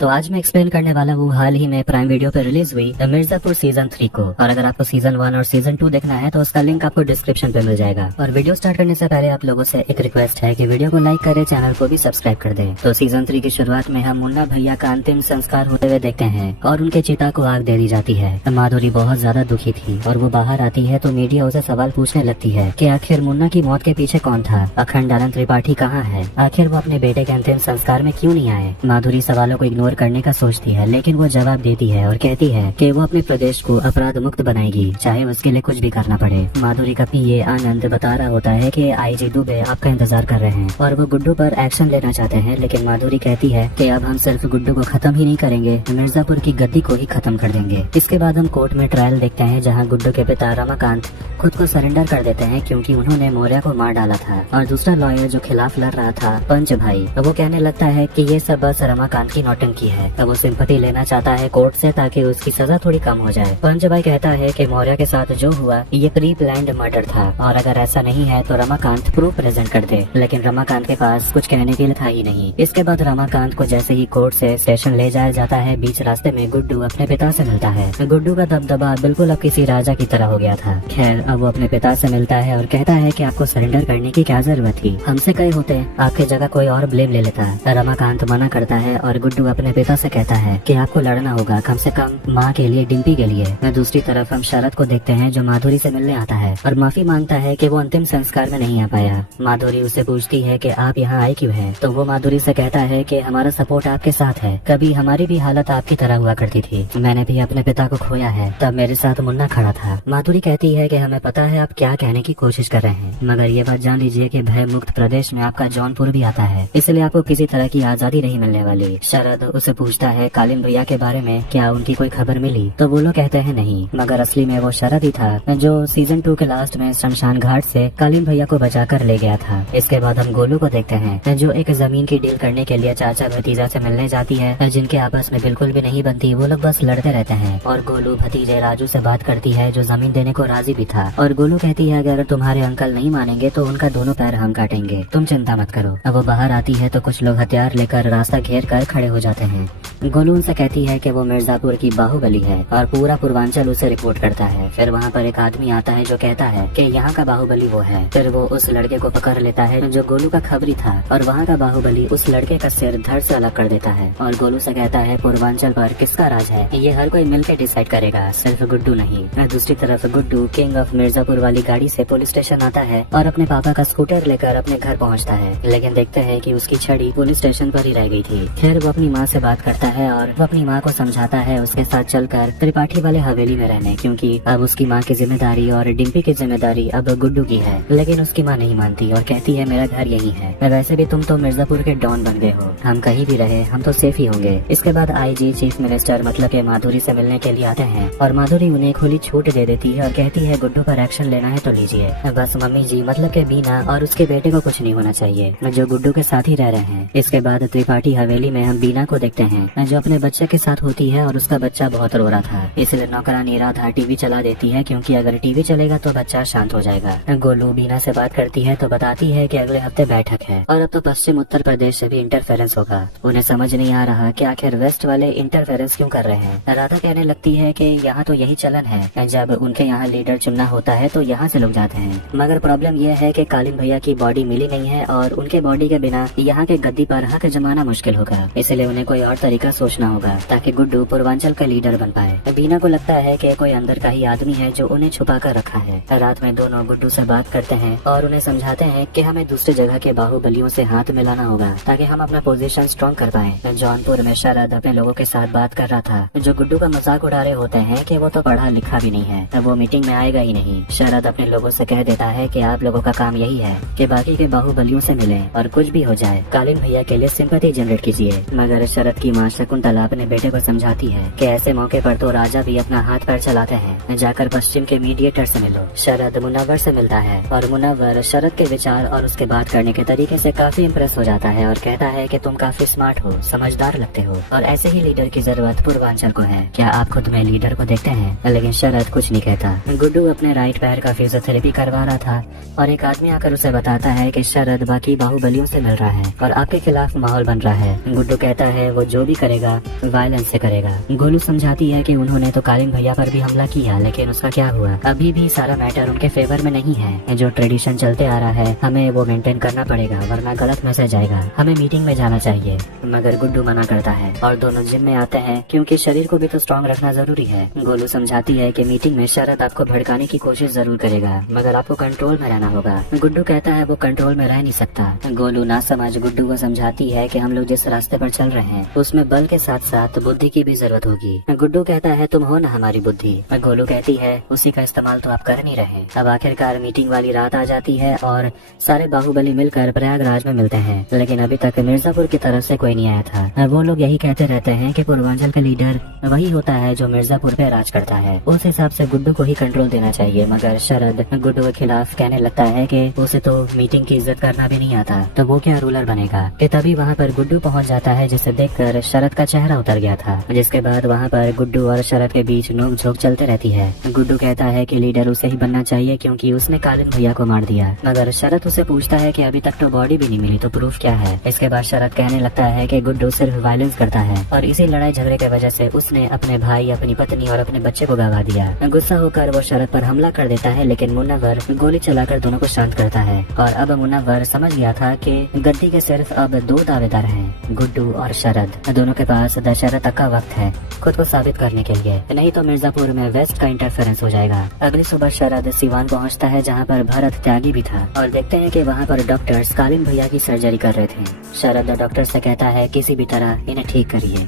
तो आज मैं एक्सप्लेन करने वाला हूँ हाल ही में प्राइम वीडियो पे रिलीज हुई द मिर्जापुर सीजन 3 को। और अगर आपको सीजन 1 और सीजन 2 देखना है तो उसका लिंक आपको डिस्क्रिप्शन पे मिल जाएगा। और वीडियो स्टार्ट करने से पहले आप लोगों से एक रिक्वेस्ट है कि वीडियो को लाइक करें, चैनल को भी सब्सक्राइब कर दें। तो सीजन 3 की शुरुआत में हम मुन्ना भैया का अंतिम संस्कार होते हुए देखते हैं और उनके चिता को आग दे दी जाती है। माधुरी बहुत ज्यादा दुखी थी और वो बाहर आती है तो मीडिया उसे सवाल पूछने लगती है कि आखिर मुन्ना की मौत के पीछे कौन था, अखंडानंद त्रिपाठी कहाँ है, आखिर वो अपने बेटे के अंतिम संस्कार में क्यों नहीं आए। माधुरी सवालों को इग्नोर करने का सोचती है, लेकिन वो जवाब देती है और कहती है कि वो अपने प्रदेश को अपराध मुक्त बनाएगी, चाहे उसके लिए कुछ भी करना पड़े। माधुरी का पीए आनंद बता रहा होता है कि आईजी दुबे आपका इंतजार कर रहे हैं और वो गुड्डू पर एक्शन लेना चाहते हैं, लेकिन माधुरी कहती है कि अब हम सिर्फ गुड्डू को खत्म ही नहीं करेंगे, मिर्जापुर की गद्दी को ही खत्म कर देंगे। इसके बाद हम कोर्ट में ट्रायल देखते हैं जहाँ गुड्डू के पिता रमाकांत खुद को सरेंडर कर देते हैं क्योंकि उन्होंने मौर्य को मार डाला था। और दूसरा लॉयर जो खिलाफ लड़ रहा था पंच भाई, वो कहने लगता है कि ये सब बस रमाकांत की नौटंकी है। अब वो सिंपैथी लेना चाहता है कोर्ट से ताकि उसकी सजा थोड़ी कम हो जाए। पंच भाई कहता है कि मौर्य के साथ जो हुआ ये प्री प्लान्ड मर्डर था और अगर ऐसा नहीं है तो रमाकांत प्रूफ प्रेजेंट कर दे, लेकिन रमाकांत के पास कुछ कहने के लिए था ही नहीं। इसके बाद रमाकांत को जैसे ही कोर्ट से स्टेशन ले जाया जाता है, बीच रास्ते में गुड्डू अपने पिता से मिलता है। गुड्डू का दबदबा बिल्कुल अब किसी राजा की तरह हो गया था। खैर अब वो अपने पिता से मिलता है और कहता है कि आपको सरेंडर करने की क्या जरूरत थी, हमसे कई होते आपके जगह कोई और ब्लेम ले लेता। रमाकांत मना करता है और गुड्डू अपने पिता से कहता है कि आपको लड़ना होगा, कम से कम माँ के लिए, डिम्पी के लिए। दूसरी तरफ हम शरद को देखते हैं जो माधुरी से मिलने आता है और माफी मांगता है कि वो अंतिम संस्कार में नहीं आ पाया। माधुरी उससे पूछती है कि आप यहाँ आए क्यों हैं, तो वो माधुरी से कहता है कि हमारा सपोर्ट आपके साथ है, कभी हमारी भी हालत आपकी तरह हुआ करती थी, मैंने भी अपने पिता को खोया है, तब मेरे साथ मुन्ना खड़ा था। माधुरी कहती है कि हमें पता है आप क्या कहने की कोशिश कर रहे हैं, मगर ये बात जान लीजिए कि भय मुक्त प्रदेश में आपका जौनपुर भी आता है, इसलिए आपको किसी तरह की आजादी नहीं मिलने वाली। शरद उसे पूछता है कालीन भैया के बारे में, क्या उनकी कोई खबर मिली, तो वो लोग कहते हैं नहीं, मगर असली में वो शरद ही था जो सीजन 2 के लास्ट में शमशान घाट से कालीन भैया को बचाकर ले गया था। इसके बाद हम गोलू को देखते हैं जो एक जमीन की डील करने के लिए चाचा भतीजा से मिलने जाती है, जिनके आपस में बिल्कुल भी नहीं बनती, वो लोग बस लड़ते रहते हैं। और गोलू भतीजे राजू से बात करती है जो जमीन देने को राजी भी था, और गोलू कहती है अगर तुम्हारे अंकल नहीं मानेंगे तो उनका दोनों पैर हम काटेंगे, तुम चिंता मत करो। अब वो बाहर आती है तो कुछ लोग हथियार लेकर रास्ता घेर कर खड़े हो जाते हैं। गोलू उनसे कहती है कि वो मिर्जापुर की बाहुबली है और पूरा पूर्वांचल उसे रिपोर्ट करता है। फिर वहाँ पर एक आदमी आता है जो कहता है कि यहाँ का बाहुबली वो है। फिर वो उस लड़के को पकड़ लेता है जो गोलू का खबरी था और वहाँ का बाहुबली उस लड़के का सिर धड़ से अलग कर देता है और गोलू से कहता है पूर्वांचल पर किसका राज है ये हर कोई मिलकर डिसाइड करेगा, सिर्फ गुड्डू नहीं। दूसरी तरफ गुड्डू किंग ऑफ मिर्जापुर वाली गाड़ी से पुलिस स्टेशन आता है और अपने पापा का स्कूटर लेकर अपने घर पहुँचता है, लेकिन देखते हैं कि उसकी छड़ी पुलिस स्टेशन पर ही रह गई थी। फिर वो अपनी माँ से बात करता है और वो अपनी माँ को समझाता है उसके साथ चलकर त्रिपाठी वाले हवेली में रहने, क्योंकि अब उसकी माँ की जिम्मेदारी और डिम्पी की जिम्मेदारी अब गुड्डू की है। लेकिन उसकी माँ नहीं मानती और कहती है मेरा घर यही है, वैसे भी तुम तो मिर्जापुर के डॉन बन गए हो, हम कहीं भी रहे हम तो सेफ ही होंगे। इसके बाद आईजी चीफ मिनिस्टर मतलब के माधुरी से मिलने के लिए आते हैं और माधुरी उन्हें खुली छूट दे देती है और कहती है गुड्डू पर एक्शन लेना है तो लीजिए, बस मम्मी जी मतलब के बीना और उसके बेटे को कुछ नहीं होना चाहिए जो गुड्डू के साथ ही रह रहे हैं। इसके बाद त्रिपाठी हवेली में हम बीना को देखते हैं जो अपने बच्चे के साथ होती है और उसका बच्चा बहुत रो रहा था, इसलिए नौकरानी राधा टीवी चला देती है क्योंकि अगर टीवी चलेगा तो बच्चा शांत हो जाएगा। गोलू बीना से बात करती है तो बताती है कि अगले हफ्ते बैठक है और अब तो पश्चिम उत्तर प्रदेश से भी इंटरफेरेंस होगा। उन्हें समझ नहीं आ रहा कि आखिर वेस्ट वाले इंटरफेरेंस क्यों कर रहे हैं। राधा कहने लगती है कि यहाँ तो यही चलन है, जब उनके यहाँ लीडर चुनना होता है तो यहाँ से लोग जाते हैं, मगर प्रॉब्लम यह है कि कालीन भैया की बॉडी मिली नहीं है और उनके बॉडी के बिना यहाँ के गद्दी पर हक जमाना मुश्किल होगा, इसलिए उन्हें कोई और तरीका सोचना होगा ताकि गुड्डू पूर्वांचल का लीडर बन पाए। बीना को लगता है कि कोई अंदर का ही आदमी है जो उन्हें छुपा कर रखा है। रात में दोनों गुड्डू से बात करते हैं और उन्हें समझाते हैं कि हमें दूसरी जगह के बाहुबलियों से हाथ मिलाना होगा ताकि हम अपना पोजीशन स्ट्रॉन्ग कर पाए। जौनपुर में शरद अपने लोगों के साथ बात कर रहा था जो गुड्डू का मजाक उड़ा रहे होते हैं कि वो तो पढ़ा लिखा भी नहीं है, तब वो मीटिंग में आएगा ही नहीं। शरद अपने लोगों से कह देता है कि आप लोगों का काम यही है कि बाकी के बाहुबलियों से मिलें और कुछ भी हो जाए कालीन भैया के लिए सिंपैथी जनरेट कीजिए। मगर शरद की माँ शकुंतला अपने बेटे को समझाती है कि ऐसे मौके पर तो राजा भी अपना हाथ पैर चलाते हैं, जाकर पश्चिम के मीडिएटर से मिलो। शरद मुनव्वर से मिलता है और मुनव्वर शरद के विचार और उसके बात करने के तरीके से काफी इम्प्रेस हो जाता है और कहता है कि तुम काफी स्मार्ट हो, समझदार लगते हो और ऐसे ही लीडर की जरूरत पूर्वांचल को है, क्या आप खुद में लीडर को देखते हैं। लेकिन शरद कुछ नहीं कहता। गुड्डू अपने राइट पैर का फिजियोथेरेपी करवा रहा था और एक आदमी आकर उसे बताता है कि शरद बाकी बाहुबलियों से मिल रहा है और आपके खिलाफ माहौल बन रहा है। गुड्डू कहता है वो जो भी करेगा, वायलेंस से करेगा। गोलू समझाती है कि उन्होंने तो कालीन भैया पर भी हमला किया, लेकिन उसका क्या हुआ? अभी भी सारा मैटर उनके फेवर में नहीं है। जो ट्रेडिशन चलते आ रहा है हमें वो मेंटेन करना पड़ेगा, वरना गलत मैसेज आएगा। हमें मीटिंग में जाना चाहिए। मगर गुड्डू मना करता है और दोनों जिम में आते हैं क्योंकि शरीर को भी तो स्ट्रॉन्ग रखना जरूरी है। गोलू समझाती है कि मीटिंग में शरद आपको भड़काने की कोशिश जरूर करेगा, मगर आपको कंट्रोल में रहना होगा। गुड्डू कहता है वो कंट्रोल में रह नहीं सकता। गोलू ना समझ गुड्डू को समझाती है कि हम लोग जिस रास्ते पर चल रहे हैं उसमें बल के साथ साथ बुद्धि की भी जरूरत होगी। गुड्डू कहता है तुम हो ना हमारी बुद्धि। गोलू कहती है उसी का इस्तेमाल तो आप कर नहीं रहे। अब आखिरकार मीटिंग वाली रात आ जाती है और सारे बाहुबली मिलकर प्रयागराज में मिलते हैं, लेकिन अभी तक मिर्जापुर की तरफ से कोई नहीं आया था। वो लोग यही कहते रहते हैं कि पूर्वांचल का लीडर वही होता है जो मिर्जापुर पे राज करता है, उस हिसाब से गुड्डू को ही कंट्रोल देना चाहिए। मगर शरद गुड्डू के खिलाफ कहने लगता है कि उसे तो मीटिंग की इज्जत करना भी नहीं आता, तो वो क्या रूलर बनेगा। कि तभी वहाँ पर गुड्डू पहुँच जाता है, जिसे देखकर शरद का चेहरा उतर गया था। जिसके बाद वहाँ पर गुड्डू और शरद के बीच नोक-झोंक चलते रहती है। गुड्डू कहता है कि लीडर उसे ही बनना चाहिए क्योंकि उसने कालिन भैया को मार दिया। मगर शरद उसे पूछता है कि अभी तक तो बॉडी भी नहीं मिली, तो प्रूफ क्या है। इसके बाद शरद कहने लगता है कि गुड्डू सिर्फ वायलेंस करता है और इसी लड़ाई झगड़े की वजह से उसने अपने भाई, अपनी पत्नी और अपने बच्चे को गवा दिया। गुस्सा होकर वो शरद पर हमला कर देता है, लेकिन मुन्नवर गोली चलाकर दोनों को शांत करता है। और अब मुन्नवर समझ गया था कि गद्दी के सिर्फ अब दो दावेदार हैं, गुड्डू और शरद। दोनों के पास दशहरा तक का वक्त है खुद को साबित करने के लिए, नहीं तो मिर्जापुर में वेस्ट का इंटरफेरेंस हो जाएगा। अगली सुबह शरद सिवान पहुंचता है जहां पर भरत त्यागी भी था और देखते हैं कि वहां पर डॉक्टर्स कालिन भैया की सर्जरी कर रहे थे। शरद डॉक्टर से कहता है किसी भी तरह इन्हें ठीक करिए।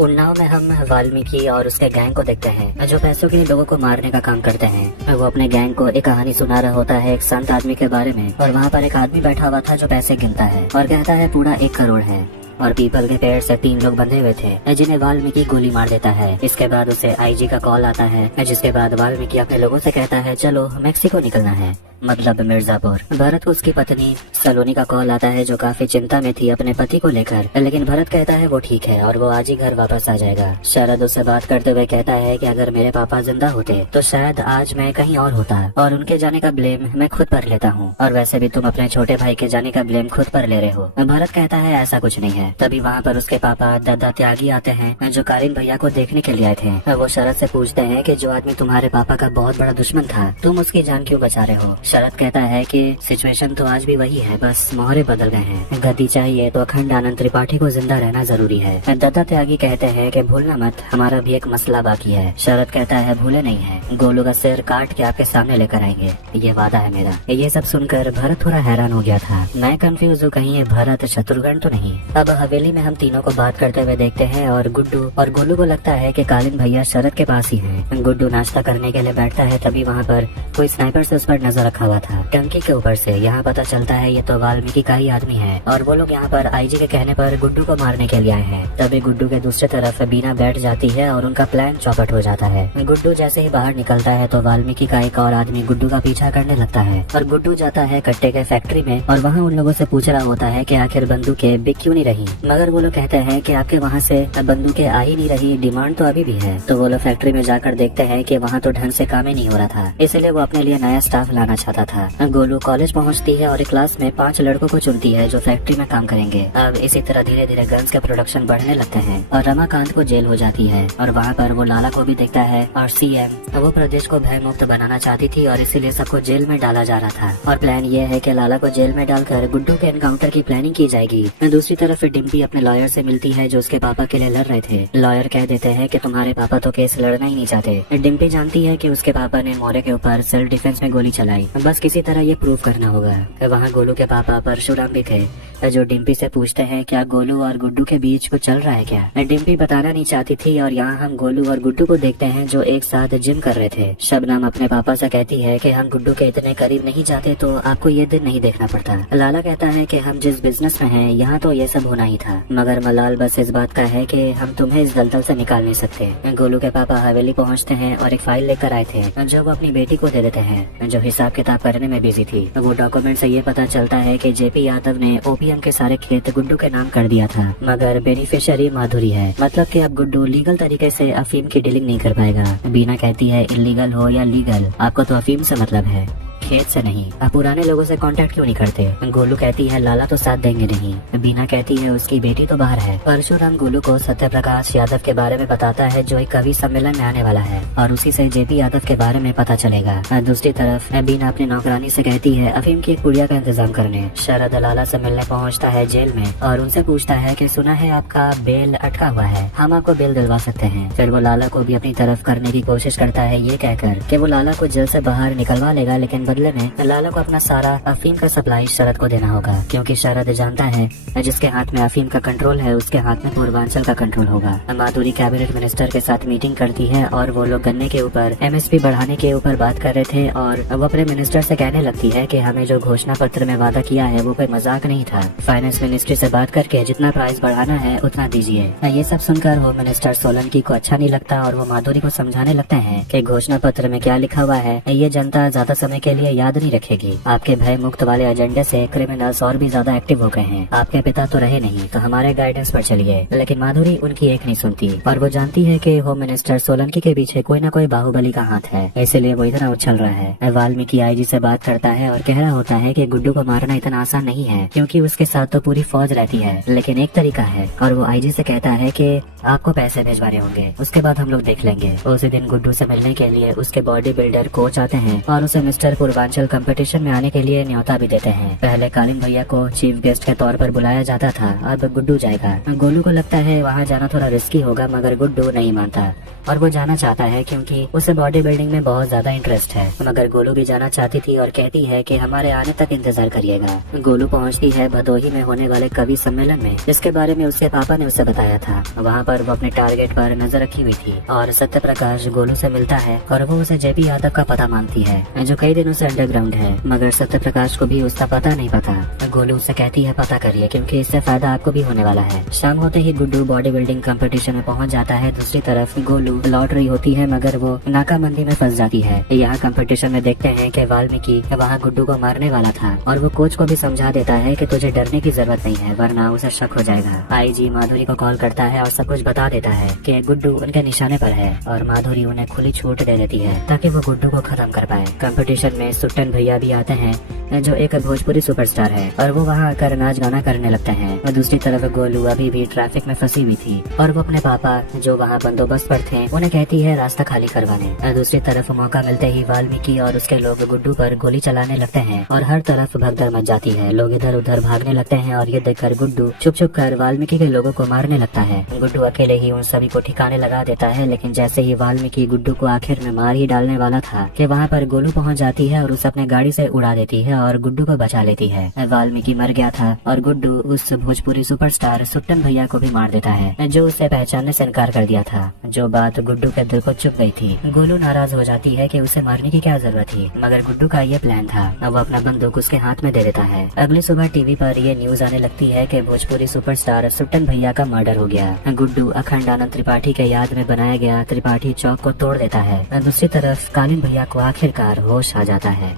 उन्नाव में हम वाल्मीकि और उसके गैंग को देखते हैं जो पैसों के लिए लोगों को मारने का काम करते हैं। वो अपने गैंग को एक कहानी सुना रहा होता है एक संत आदमी के बारे में, और वहाँ पर एक आदमी बैठा हुआ था जो पैसे गिनता है और कहता है पूरा 1 करोड़ है। और पीपल के पेड़ से 3 लोग बंधे हुए थे जिन्हें वाल्मीकि गोली मार देता है। इसके बाद उसे आईजी का कॉल आता है, जिसके बाद वाल्मीकि अपने लोगों से कहता है चलो मैक्सिको निकलना है, मतलब मिर्जापुर। भरत को उसकी पत्नी सलोनी का कॉल आता है जो काफी चिंता में थी अपने पति को लेकर, लेकिन भरत कहता है वो ठीक है और वो आज ही घर वापस आ जाएगा। शरद उससे बात करते हुए कहता है कि अगर मेरे पापा जिंदा होते तो शायद आज मैं कहीं और होता और उनके जाने का ब्लेम मैं खुद पर लेता हूँ, और वैसे भी तुम अपने छोटे भाई के जाने का ब्लेम खुद पर ले रहे हो। भरत कहता है ऐसा कुछ नहीं है। तभी वहाँ पर उसके पापा दादा त्यागी आते हैं जो कालिन भैया को देखने के लिए आए थे। वो शरद से पूछते हैं कि जो आदमी तुम्हारे पापा का बहुत बड़ा दुश्मन था तुम उसकी जान क्यों बचा रहे हो। शरद कहता है कि सिचुएशन तो आज भी वही है, बस मोहरे बदल गए हैं। गद्दी चाहिए तो अखंड आनंद त्रिपाठी को जिंदा रहना जरूरी है। दादा त्यागी कहते हैं कि भूलना मत, हमारा भी एक मसला बाकी है। शरद कहता है भूले नहीं है, गोलू का सिर काट के आपके सामने लेकर आएंगे, ये वादा है मेरा। ये सब सुनकर भरत थोड़ा हैरान हो गया था। मैं कंफ्यूज हूँ, कहीं ये भरत शत्रुघ्न तो नहीं। अब हवेली में हम तीनों को बात करते हुए देखते हैं और गुड्डू और गोलू को लगता है कि कालिन भैया शरद के पास ही हैं। गुड्डू नाश्ता करने के लिए बैठता है, तभी वहाँ पर कोई स्नाइपर से उस पर नजर रखा हुआ था टंकी के ऊपर से। यहाँ पता चलता है ये तो वाल्मीकि का ही आदमी है और वो लोग यहाँ पर आईजी के कहने पर गुड्डू को मारने के लिए आए हैं। तभी गुड्डू के दूसरी तरफ बीना बैठ जाती है और उनका प्लान चौपट हो जाता है। गुड्डू जैसे ही बाहर निकलता है तो वाल्मीकि का एक और आदमी गुड्डू का पीछा करने लगता है और गुड्डू जाता है कट्टे के फैक्ट्री में और वहाँ उन लोगों से पूछ रहा होता है कि आखिर बंदूकें बिक क्यों नहीं रही। मगर वो लोग कहते हैं कि आपके वहाँ से बंदूकें आ ही नहीं रही, डिमांड तो अभी भी है। तो वो लोग फैक्ट्री में जाकर देखते हैं कि वहाँ तो ढंग से काम ही नहीं हो रहा था, इसलिए वो अपने लिए नया स्टाफ लाना चाहता था। गोलू कॉलेज पहुँचती है और एक क्लास में 5 लड़कों को चुनती है जो फैक्ट्री में काम करेंगे। अब इसी तरह धीरे धीरे गन्स के प्रोडक्शन बढ़ने लगते हैं और रमाकांत को जेल हो जाती है और वहाँ पर वो लाला को भी देखता है। और सीएम वो प्रदेश को भय मुक्त बनाना चाहती थी और इसीलिए सबको जेल में डाला जा रहा था। और प्लान ये है कि लाला को जेल में डालकर गुड्डू के एनकाउंटर की प्लानिंग की जाएगी। दूसरी तरफ डिम्पी अपने लॉयर से मिलती है जो उसके पापा के लिए लड़ रहे थे। लॉयर कह देते हैं कि तुम्हारे पापा तो केस लड़ना ही नहीं चाहते। डिम्पी जानती है कि उसके पापा ने मौर्य के ऊपर सेल्फ डिफेंस में गोली चलाई, बस किसी तरह ये प्रूव करना होगा। वहाँ गोलू के पापा परशुराम भी थे जो डिम्पी से पूछते हैं क्या गोलू और गुड्डू के बीच कुछ चल रहा है क्या। डिम्पी बताना नहीं चाहती थी और यहाँ हम गोलू और गुड्डू को देखते हैं जो एक साथ जिम कर रहे थे। शबनम अपने पापा से कहती है कि हम गुड्डू के इतने करीब नहीं जाते तो आपको ये दिन नहीं देखना पड़ता। लाला कहता है कि हम जिस बिजनेस में हैं यहाँ तो ये सब होना ही था, मगर मलाल बस इस बात का है कि हम तुम्हें इस दलदल से निकाल नहीं सकते। गोलू के पापा हवेली पहुँचते हैं और एक फाइल लेकर आए थे जो वो अपनी बेटी को दे देते हैं जो हिसाब किताब करने में बिजी थी। वो डॉक्यूमेंट से ये पता चलता है कि जेपी यादव ने ओपीएम के सारे खेत गुड्डू के नाम कर दिया था, मगर बेनिफिशियरी माधुरी है, मतलब कि अब गुड्डू लीगल तरीके से अफीम की डीलिंग नहीं कर पाएगा। बीना कहती है इलीगल हो या लीगल आपको तो अफीम से मतलब है, खेत से नहीं। आप पुराने लोगों से कांटेक्ट क्यों नहीं करते? गोलू कहती है लाला तो साथ देंगे नहीं। बीना कहती है उसकी बेटी तो बाहर है। परशुराम गोलू को सत्य प्रकाश यादव के बारे में बताता है जो एक कवि सम्मेलन में आने वाला है और उसी से जेपी यादव के बारे में पता चलेगा। दूसरी तरफ बीना अपनी नौकरानी से कहती है अफीम की एक पुड़िया का इंतजाम करने। शरद लाला से मिलने पहुँचता है जेल में और उनसे पूछता है कि सुना है आपका बेल अटका हुआ है, हम आपको बेल दिलवा सकते हैं। फिर वो लाला को भी अपनी तरफ करने की कोशिश करता है ये कहकर कि वो लाला को जेल से बाहर निकलवा लेगा, लेकिन बदले में लाला को अपना सारा अफीम का सप्लाई शरद को देना होगा, क्योंकि शरद जानता है जिसके हाथ में अफीम का कंट्रोल है उसके हाथ में पूर्वांचल का कंट्रोल होगा। माधुरी कैबिनेट मिनिस्टर के साथ मीटिंग करती है और वो लोग गन्ने के ऊपर MSP बढ़ाने के ऊपर बात कर रहे थे और वो अपने मिनिस्टर से कहने लगती है कि हमें जो घोषणा पत्र में वादा किया है वो कोई मजाक नहीं था। फाइनेंस मिनिस्ट्री से बात करके जितना प्राइस बढ़ाना है उतना दीजिए। ये सब सुनकर होम मिनिस्टर सोलंकी को अच्छा नहीं लगता और वो माधुरी को समझाने लगते हैं कि घोषणा पत्र में क्या लिखा हुआ है ये जनता ज्यादा समय के लिए याद नहीं रखेगी। आपके भय मुक्त वाले एजेंडे से क्रिमिनल्स और भी ज्यादा एक्टिव हो गए हैं। आपके पिता तो रहे नहीं तो हमारे गाइडेंस पर चलिए। लेकिन माधुरी उनकी एक नहीं सुनती और वो जानती है कि होम मिनिस्टर सोलंकी के पीछे कोई न कोई बाहुबली का हाथ है, इसलिए वो इतना उछल रहा है। वाल्मीकि IG से बात करता है और कह रहा होता है कि गुड्डू को मारना इतना आसान नहीं है क्योंकि उसके साथ तो पूरी फौज रहती है, लेकिन एक तरीका है और वो IG से कहता है कि आपको पैसे भिजवाने होंगे, उसके बाद हम लोग देख लेंगे। उसी दिन गुड्डू से मिलने के लिए उसके बॉडी बिल्डर कोच आते हैं और उसे मिस्टर पूर्वांचल कंपटीशन में आने के लिए न्योता भी देते हैं। पहले कालीन भैया को चीफ गेस्ट के तौर पर बुलाया जाता था, अब गुड्डू जाएगा। गोलू को लगता है वहाँ जाना थोड़ा रिस्की होगा, मगर गुड्डू नहीं मानता और वो जाना चाहता है क्योंकि उसे बॉडी बिल्डिंग में बहुत ज्यादा इंटरेस्ट है। मगर गोलू भी जाना चाहती थी और कहती है कि हमारे आने तक इंतजार करिएगा। गोलू पहुंचती है भदोही में होने वाले कवि सम्मेलन में, जिसके बारे में उसके पापा ने उसे बताया था। वहाँ पर वो अपने टारगेट पर नजर रखी हुई थी और सत्य प्रकाश गोलू से मिलता है और वो उसे जेपी यादव का पता मांगती है जो कई दिनों से अंडरग्राउंड है, मगर सत्य प्रकाश को भी उसका पता नहीं पता। गोलू उसे कहती है पता करिए क्योंकि इससे फायदा आपको भी होने वाला है। शाम होते ही गुड्डू बॉडी बिल्डिंग कंपटीशन में पहुंच जाता है। दूसरी तरफ गोलू लौट रही होती है मगर वो नाकाबंदी में फंस जाती है। यहाँ कंपटीशन में देखते हैं कि वाल्मीकि वहाँ गुड्डू को मारने वाला था और वो कोच को भी समझा देता है कि तुझे डरने की जरूरत नहीं है वरना उसे शक हो जाएगा। IG माधुरी को कॉल करता है और सब कुछ बता देता है कि गुड्डू उनके निशाने पर है और माधुरी उन्हें खुली छूट दे देती है ताकि वो गुड्डू को खत्म कर पाए। कंपटीशन में सुट्टन भैया भी आते हैं जो एक भोजपुरी सुपरस्टार है और वो वहाँ आकर नाच गाना करने लगते हैं। और दूसरी तरफ गोलू अभी भी ट्रैफिक में फंसी हुई थी और वो अपने पापा जो वहाँ बंदोबस्त पर थे उन्हें कहती है रास्ता खाली करवाने। दूसरी तरफ मौका मिलते ही वाल्मीकि और उसके लोग गुड्डू पर गोली चलाने लगते हैं और हर तरफ भगदड़ मच जाती है। लोग इधर उधर भागने लगते हैं और ये देखकर गुड्डू चुप चुप कर वाल्मीकि के लोगों को मारने लगता है। गुड्डू अकेले ही उन सभी को ठिकाने लगा देता है, लेकिन जैसे ही वाल्मीकि गुड्डू को आखिर में मार ही डालने वाला था कि वहाँ पर गोलू पहुँच जाती है और उसे अपने गाड़ी से उड़ा देती है और गुड्डू को बचा लेती है। वाल्मीकि मर गया था और गुड्डू उस भोजपुरी सुपरस्टार सुट्टन भैया को भी मार देता है जो उसे पहचानने से इनकार कर दिया था, जो बात गुड्डू के दिल को चुप गई थी। गोलू नाराज हो जाती है कि उसे मारने की क्या जरूरत थी, मगर गुड्डू का ये प्लान था। वो अपना बंदूक उसके हाथ में दे देता है। अगली सुबह टीवी पर ये न्यूज आने लगती है कि भोजपुरी सुपरस्टार सुट्टन भैया का मर्डर हो गया। गुड्डू अखंडानंद त्रिपाठी के याद में बनाया गया त्रिपाठी चौक को तोड़ देता है। दूसरी तरफ कालीन भैया को आखिरकार होश आ जाता है।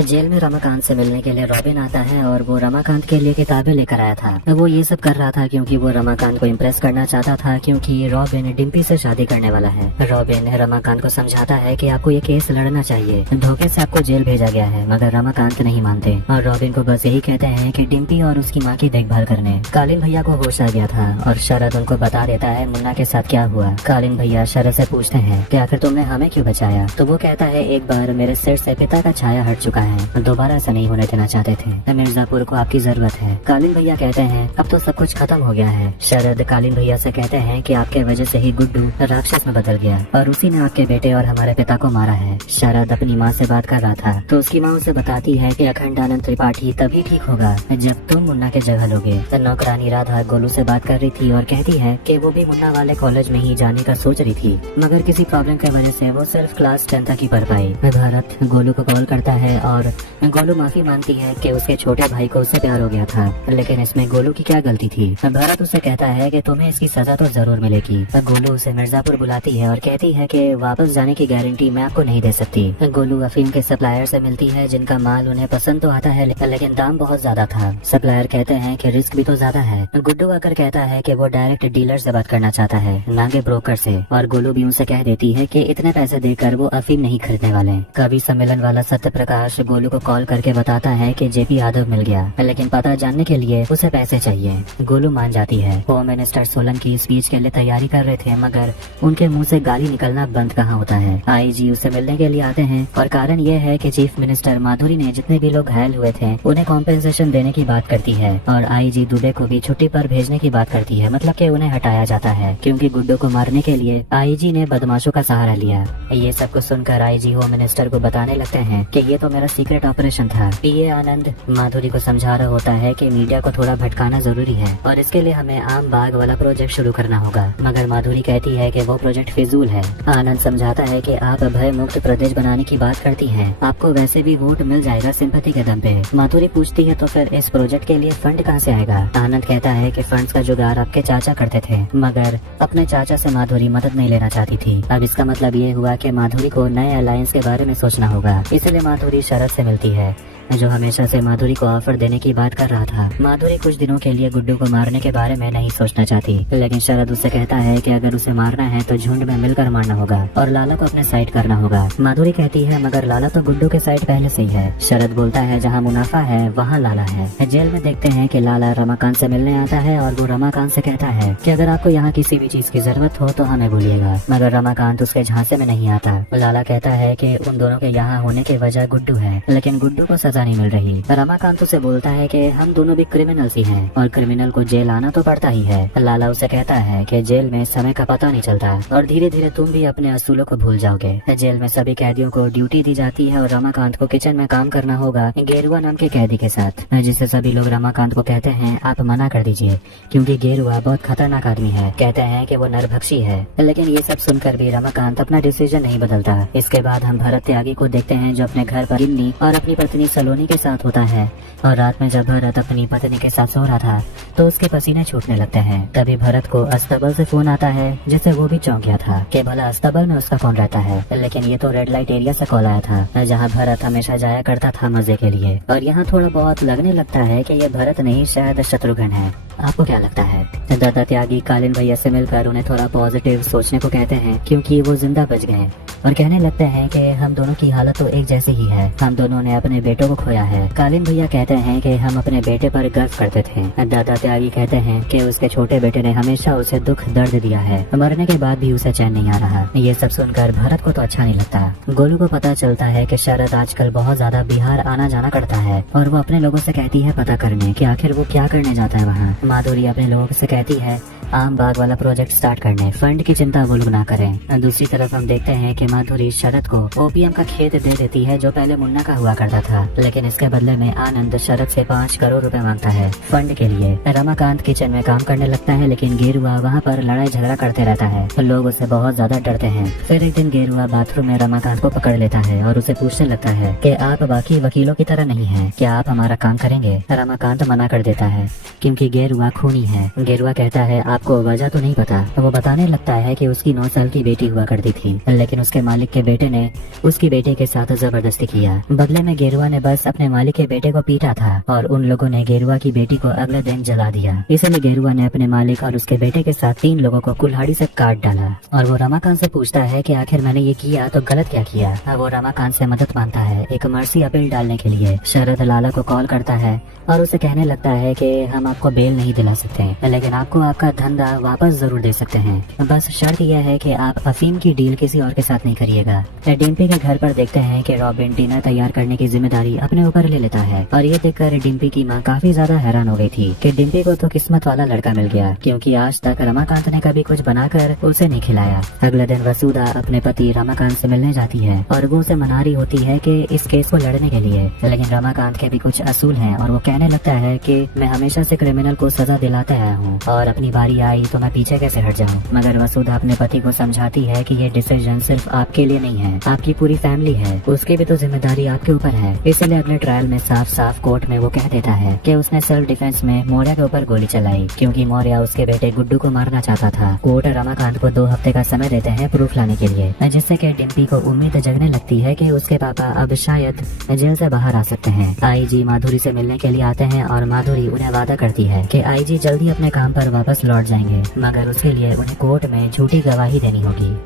जेल में रमाकांत से मिलने के लिए रॉबिन आता है और वो रमाकांत के लिए किताबें लेकर आया था। वो ये सब कर रहा था क्योंकि वो रमाकांत को इम्प्रेस करना चाहता था, क्योंकि रॉबिन डिम्पी से शादी करने वाला है। रॉबिन रमाकांत को समझाता है कि आपको ये केस लड़ना चाहिए, धोखे से आपको जेल भेजा गया है, मगर रमाकांत नहीं मानते और रॉबिन को बस यही कहते हैं कि डिम्पी और उसकी माँ की देखभाल करने। कालीन भैया को होश आ गया था और शरद उनको बता देता है मुन्ना के साथ क्या हुआ। कालीन भैया शरद से पूछते हैं कि आखिर तुमने हमें क्यों बचाया, तो वो कहता है एक बार मेरे सिर से पिता का छाया हट चुका है, दोबारा ऐसा नहीं होने देना चाहते थे। मिर्जापुर को आपकी जरूरत है। कालीन भैया कहते हैं अब तो सब कुछ खत्म हो गया है। शरद कालीन भैया से कहते हैं कि आपके वजह से ही गुड्डू राक्षस में बदल गया और उसी ने आपके बेटे और हमारे पिता को मारा है। शरद अपनी माँ से बात कर रहा था तो उसकी माँ उसे बताती है कि अखंडानंद त्रिपाठी तभी ठीक होगा जब तुम मुन्ना के जगह लोगे। नौकरानी राधा गोलू से बात कर रही थी और कहती है कि वो भी मुन्ना वाले कॉलेज में ही जाने का सोच रही थी, मगर किसी प्रॉब्लम की वजह से वो सिर्फ क्लास 10 तक ही पढ़ पाई। भारत गोलू को कॉल करता है और गोलू माफी मांगती है कि उसके छोटे भाई को उससे प्यार हो गया था, लेकिन इसमें गोलू की क्या गलती थी। भारत उसे कहता है कि तुम्हें इसकी सजा तो जरूर मिलेगी। गोलू उसे मिर्जापुर बुलाती है और कहती है कि वापस जाने की गारंटी मैं आपको नहीं दे सकती। गोलू अफीम के सप्लायर से मिलती है जिनका माल उन्हें पसंद तो आता है लेकिन दाम बहुत ज्यादा था। सप्लायर कहते हैं कि रिस्क भी तो ज्यादा है। गुड्डू आकर कहता है कि वो डायरेक्ट डीलर से बात करना चाहता है, ना कि ब्रोकर से, और गोलू भी उनसे कह देती है कि इतने पैसे देकर वो अफीम नहीं खरीदने वाले। कवि सम्मेलन वाला सत्य प्रकाश मिनिस्टर गोलू को कॉल करके बताता है कि जेपी यादव मिल गया, लेकिन पता जानने के लिए उसे पैसे चाहिए। गोलू मान जाती है। होम मिनिस्टर सोलन की स्पीच के लिए तैयारी कर रहे थे, मगर उनके मुंह से गाली निकलना बंद कहाँ होता है। आईजी उसे मिलने के लिए आते हैं और कारण ये है कि चीफ मिनिस्टर माधुरी ने जितने भी लोग घायल हुए थे उन्हें कॉम्पेंसेशन देने की बात करती है और आईजी दुबे को भी छुट्टी पर भेजने की बात करती है, मतलब कि उन्हें हटाया जाता है क्योंकि गुड्डू को मारने के लिए आईजी ने बदमाशों का सहारा लिया। ये सब कुछ सुनकर आईजी होम मिनिस्टर को बताने लगते हैं कि ये तो मेरा सीक्रेट ऑपरेशन था। पीए आनंद माधुरी को समझा रहा होता है कि मीडिया को थोड़ा भटकाना जरूरी है और इसके लिए हमें आम बाग वाला प्रोजेक्ट शुरू करना होगा, मगर माधुरी कहती है कि वो प्रोजेक्ट फिजूल है। आनंद समझाता है कि आप भय मुक्त प्रदेश बनाने की बात करती हैं, आपको वैसे भी वोट मिल जाएगा सिंपैथी के दम पे। माधुरी पूछती है तो फिर इस प्रोजेक्ट के लिए फंड कहाँ से आएगा। आनंद कहता है कि फंड्स का जुगाड़ आपके चाचा करते थे, मगर अपने चाचा से माधुरी मदद नहीं लेना चाहती थी। अब इसका मतलब ये हुआ कि माधुरी को नए अलायंस के बारे में सोचना होगा, इसलिए माधुरी शरद से मिलती है जो हमेशा से माधुरी को ऑफर देने की बात कर रहा था। माधुरी कुछ दिनों के लिए गुड्डू को मारने के बारे में नहीं सोचना चाहती, लेकिन शरद उससे कहता है कि अगर उसे मारना है तो झुंड में मिलकर मारना होगा और लाला को अपने साइड करना होगा। माधुरी कहती है मगर लाला तो गुड्डू के साइड पहले से ही है। शरद बोलता है जहाँ मुनाफा है वहाँ लाला है। जेल में देखते हैं कि लाला रमाकांत से मिलने आता है और वो रमाकांत से कहता है कि अगर आपको यहाँ किसी भी चीज की जरूरत हो तो हमें बोलिएगा, मगर रमाकांत उसके झांसे में नहीं आता। लाला कहता है कि उन दोनों के यहाँ होने की वजह गुड्डू है, लेकिन गुड्डू को सजा नहीं मिल रही। रमाकांत उसे बोलता है कि हम दोनों भी क्रिमिनल्स ही हैं और क्रिमिनल को जेल आना तो पड़ता ही है। लाला उसे कहता है कि जेल में समय का पता नहीं चलता और धीरे धीरे तुम भी अपने असूलों को भूल जाओगे। जेल में सभी कैदियों को ड्यूटी दी जाती है और रमाकांत को किचन में काम करना होगा गेरुआ नाम के कैदी के साथ, जिससे सभी लोग रमाकांत को कहते हैं आप मना कर दीजिए क्योंकि गेरुआ बहुत खतरनाक आदमी है, कहते हैं कि वो नरभक्षी है। लेकिन ये सब सुनकर भी रमाकांत अपना डिसीजन नहीं बदलता। इसके बाद हम भरत त्यागी को देखते हैं जो अपने घर पर गिन्नी और अपनी पत्नी सलोनी के साथ होता है और रात में जब भरत अपनी पत्नी के साथ सो रहा था तो उसके पसीने छूटने लगते हैं। तभी भरत को अस्तबल से फोन आता है जिससे वो भी चौंक गया था कि भला अस्तबल में उसका कौन रहता है, लेकिन ये तो रेड लाइट एरिया से कॉल आया था जहाँ भरत हमेशा जाया करता था मजे के लिए। और यहाँ थोड़ा बहुत लगने लगता है कि ये भरत नहीं शायद शत्रुघ्न है। आपको क्या लगता है? दादा त्यागी कालीन भैया से मिलकर उन्हें थोड़ा पॉजिटिव सोचने को कहते हैं क्योंकि वो जिंदा बच गए और कहने लगते हैं कि हम दोनों की हालत तो एक जैसी ही है, हम दोनों ने अपने बेटों को खोया है। कालीन भैया कहते हैं कि हम अपने बेटे पर गर्व करते थे। दादा त्यागी कहते हैं कि उसके छोटे बेटे ने हमेशा उसे दुख दर्द दिया है, मरने के बाद भी उसे चैन नहीं आ रहा। ये सब सुनकर भरत को तो अच्छा नहीं लगता। गोलू को पता चलता है कि शरद आजकल बहुत ज्यादा बिहार आना जाना करता है और वो अपने लोगों से कहती है पता करने कि आखिर वो क्या करने जाता है वहाँ। माधुरी अपने लोगों से कहती है आम बाग वाला प्रोजेक्ट स्टार्ट करने, फंड की चिंता वो लोग ना करें। दूसरी तरफ हम देखते हैं कि माधुरी शरद को ओपीएम का खेत दे देती है जो पहले मुन्ना का हुआ करता था, लेकिन इसके बदले में आनंद शरद से 5 करोड़ रुपए मांगता है फंड के लिए। रमाकांत किचन में काम करने लगता है लेकिन गेरुआ वहाँ पर लड़ाई झगड़ा करते रहता है, लोग उससे बहुत ज्यादा डरते हैं। फिर एक दिन गेरुआ बाथरूम में रमाकांत को पकड़ लेता है और उसे पूछने लगता है कि आप बाकी वकीलों की तरह नहीं हैं, क्या आप हमारा काम करेंगे? रमाकांत मना कर देता है क्योंकि गेरुआ खूनी है। गेरुआ कहता है आपको वजह तो नहीं पता। वो बताने लगता है कि उसकी 9 साल की बेटी हुआ करती थी, लेकिन उसके मालिक के बेटे ने उसकी बेटे के साथ जबरदस्ती किया। बदले में गेरुआ ने बस अपने मालिक के बेटे को पीटा था और उन लोगों ने गेरुआ की बेटी को अगले दिन जला दिया। इसलिए गेरुआ ने अपने मालिक और उसके बेटे के साथ 3 लोगों को कुल्हाड़ी से काट डाला और वो रमाकांत से पूछता है कि आखिर मैंने ये किया तो गलत क्या किया। वो रमाकांत से मदद मांगता है एक मर्सी अपील डालने के लिए। शरद लाला को कॉल करता है और उसे कहने लगता है कि हम आपको बेल नहीं दिला सकते, लेकिन आपको आपका धंधा वापस जरूर दे सकते हैं। बस शर्त यह है कि आप अफीम की डील किसी और के साथ नहीं करिएगा। डिम्पी के घर पर देखते हैं कि रॉबिन डिनर तैयार करने की जिम्मेदारी अपने ऊपर ले लेता है और ये देखकर डिम्पी की माँ काफी ज्यादा हैरान हो गई थी कि डिम्पी को तो किस्मत वाला लड़का मिल गया, क्योंकि आज तक रमाकांत ने कभी कुछ बनाकर उसे नहीं खिलाया। अगले दिन वसुधा अपने पति रमाकांत से मिलने जाती है और वो उसे मना रही होती है कि इस केस को लड़ने के लिए, लेकिन रमाकांत के भी कुछ असूल हैं और वो कहने लगता है कि मैं हमेशा से क्रिमिनल को सजा दिलाते आया हूँ और अपनी बारी आई तो मैं पीछे कैसे हट जाऊँ। मगर वसुधा अपने पति को समझाती है कि ये डिसीजन सिर्फ आपके लिए नहीं है, आपकी पूरी फैमिली है, उसकी भी तो जिम्मेदारी आपके ऊपर है। इसलिए अगले ट्रायल में साफ साफ कोर्ट में वो कह देता है कि उसने सेल्फ डिफेंस में मौर्य के ऊपर गोली चलाई क्योंकि मौर्य उसके बेटे गुड्डू को मारना चाहता था। कोर्ट रमाकांत को 2 हफ्ते का समय देते हैं प्रूफ लाने के लिए, जिससे कि डिम्पी को उम्मीद जगने लगती है कि उसके पापा अब शायद जेल से बाहर आ सकते हैं। आईजी माधुरी से मिलने के लिए आते हैं और माधुरी उन्हें वादा करती है कि आईजी जल्दी अपने काम पर वापस लौट जाएंगे, मगर उसके लिए उन्हें कोर्ट में झूठी गवाही देनी होगी।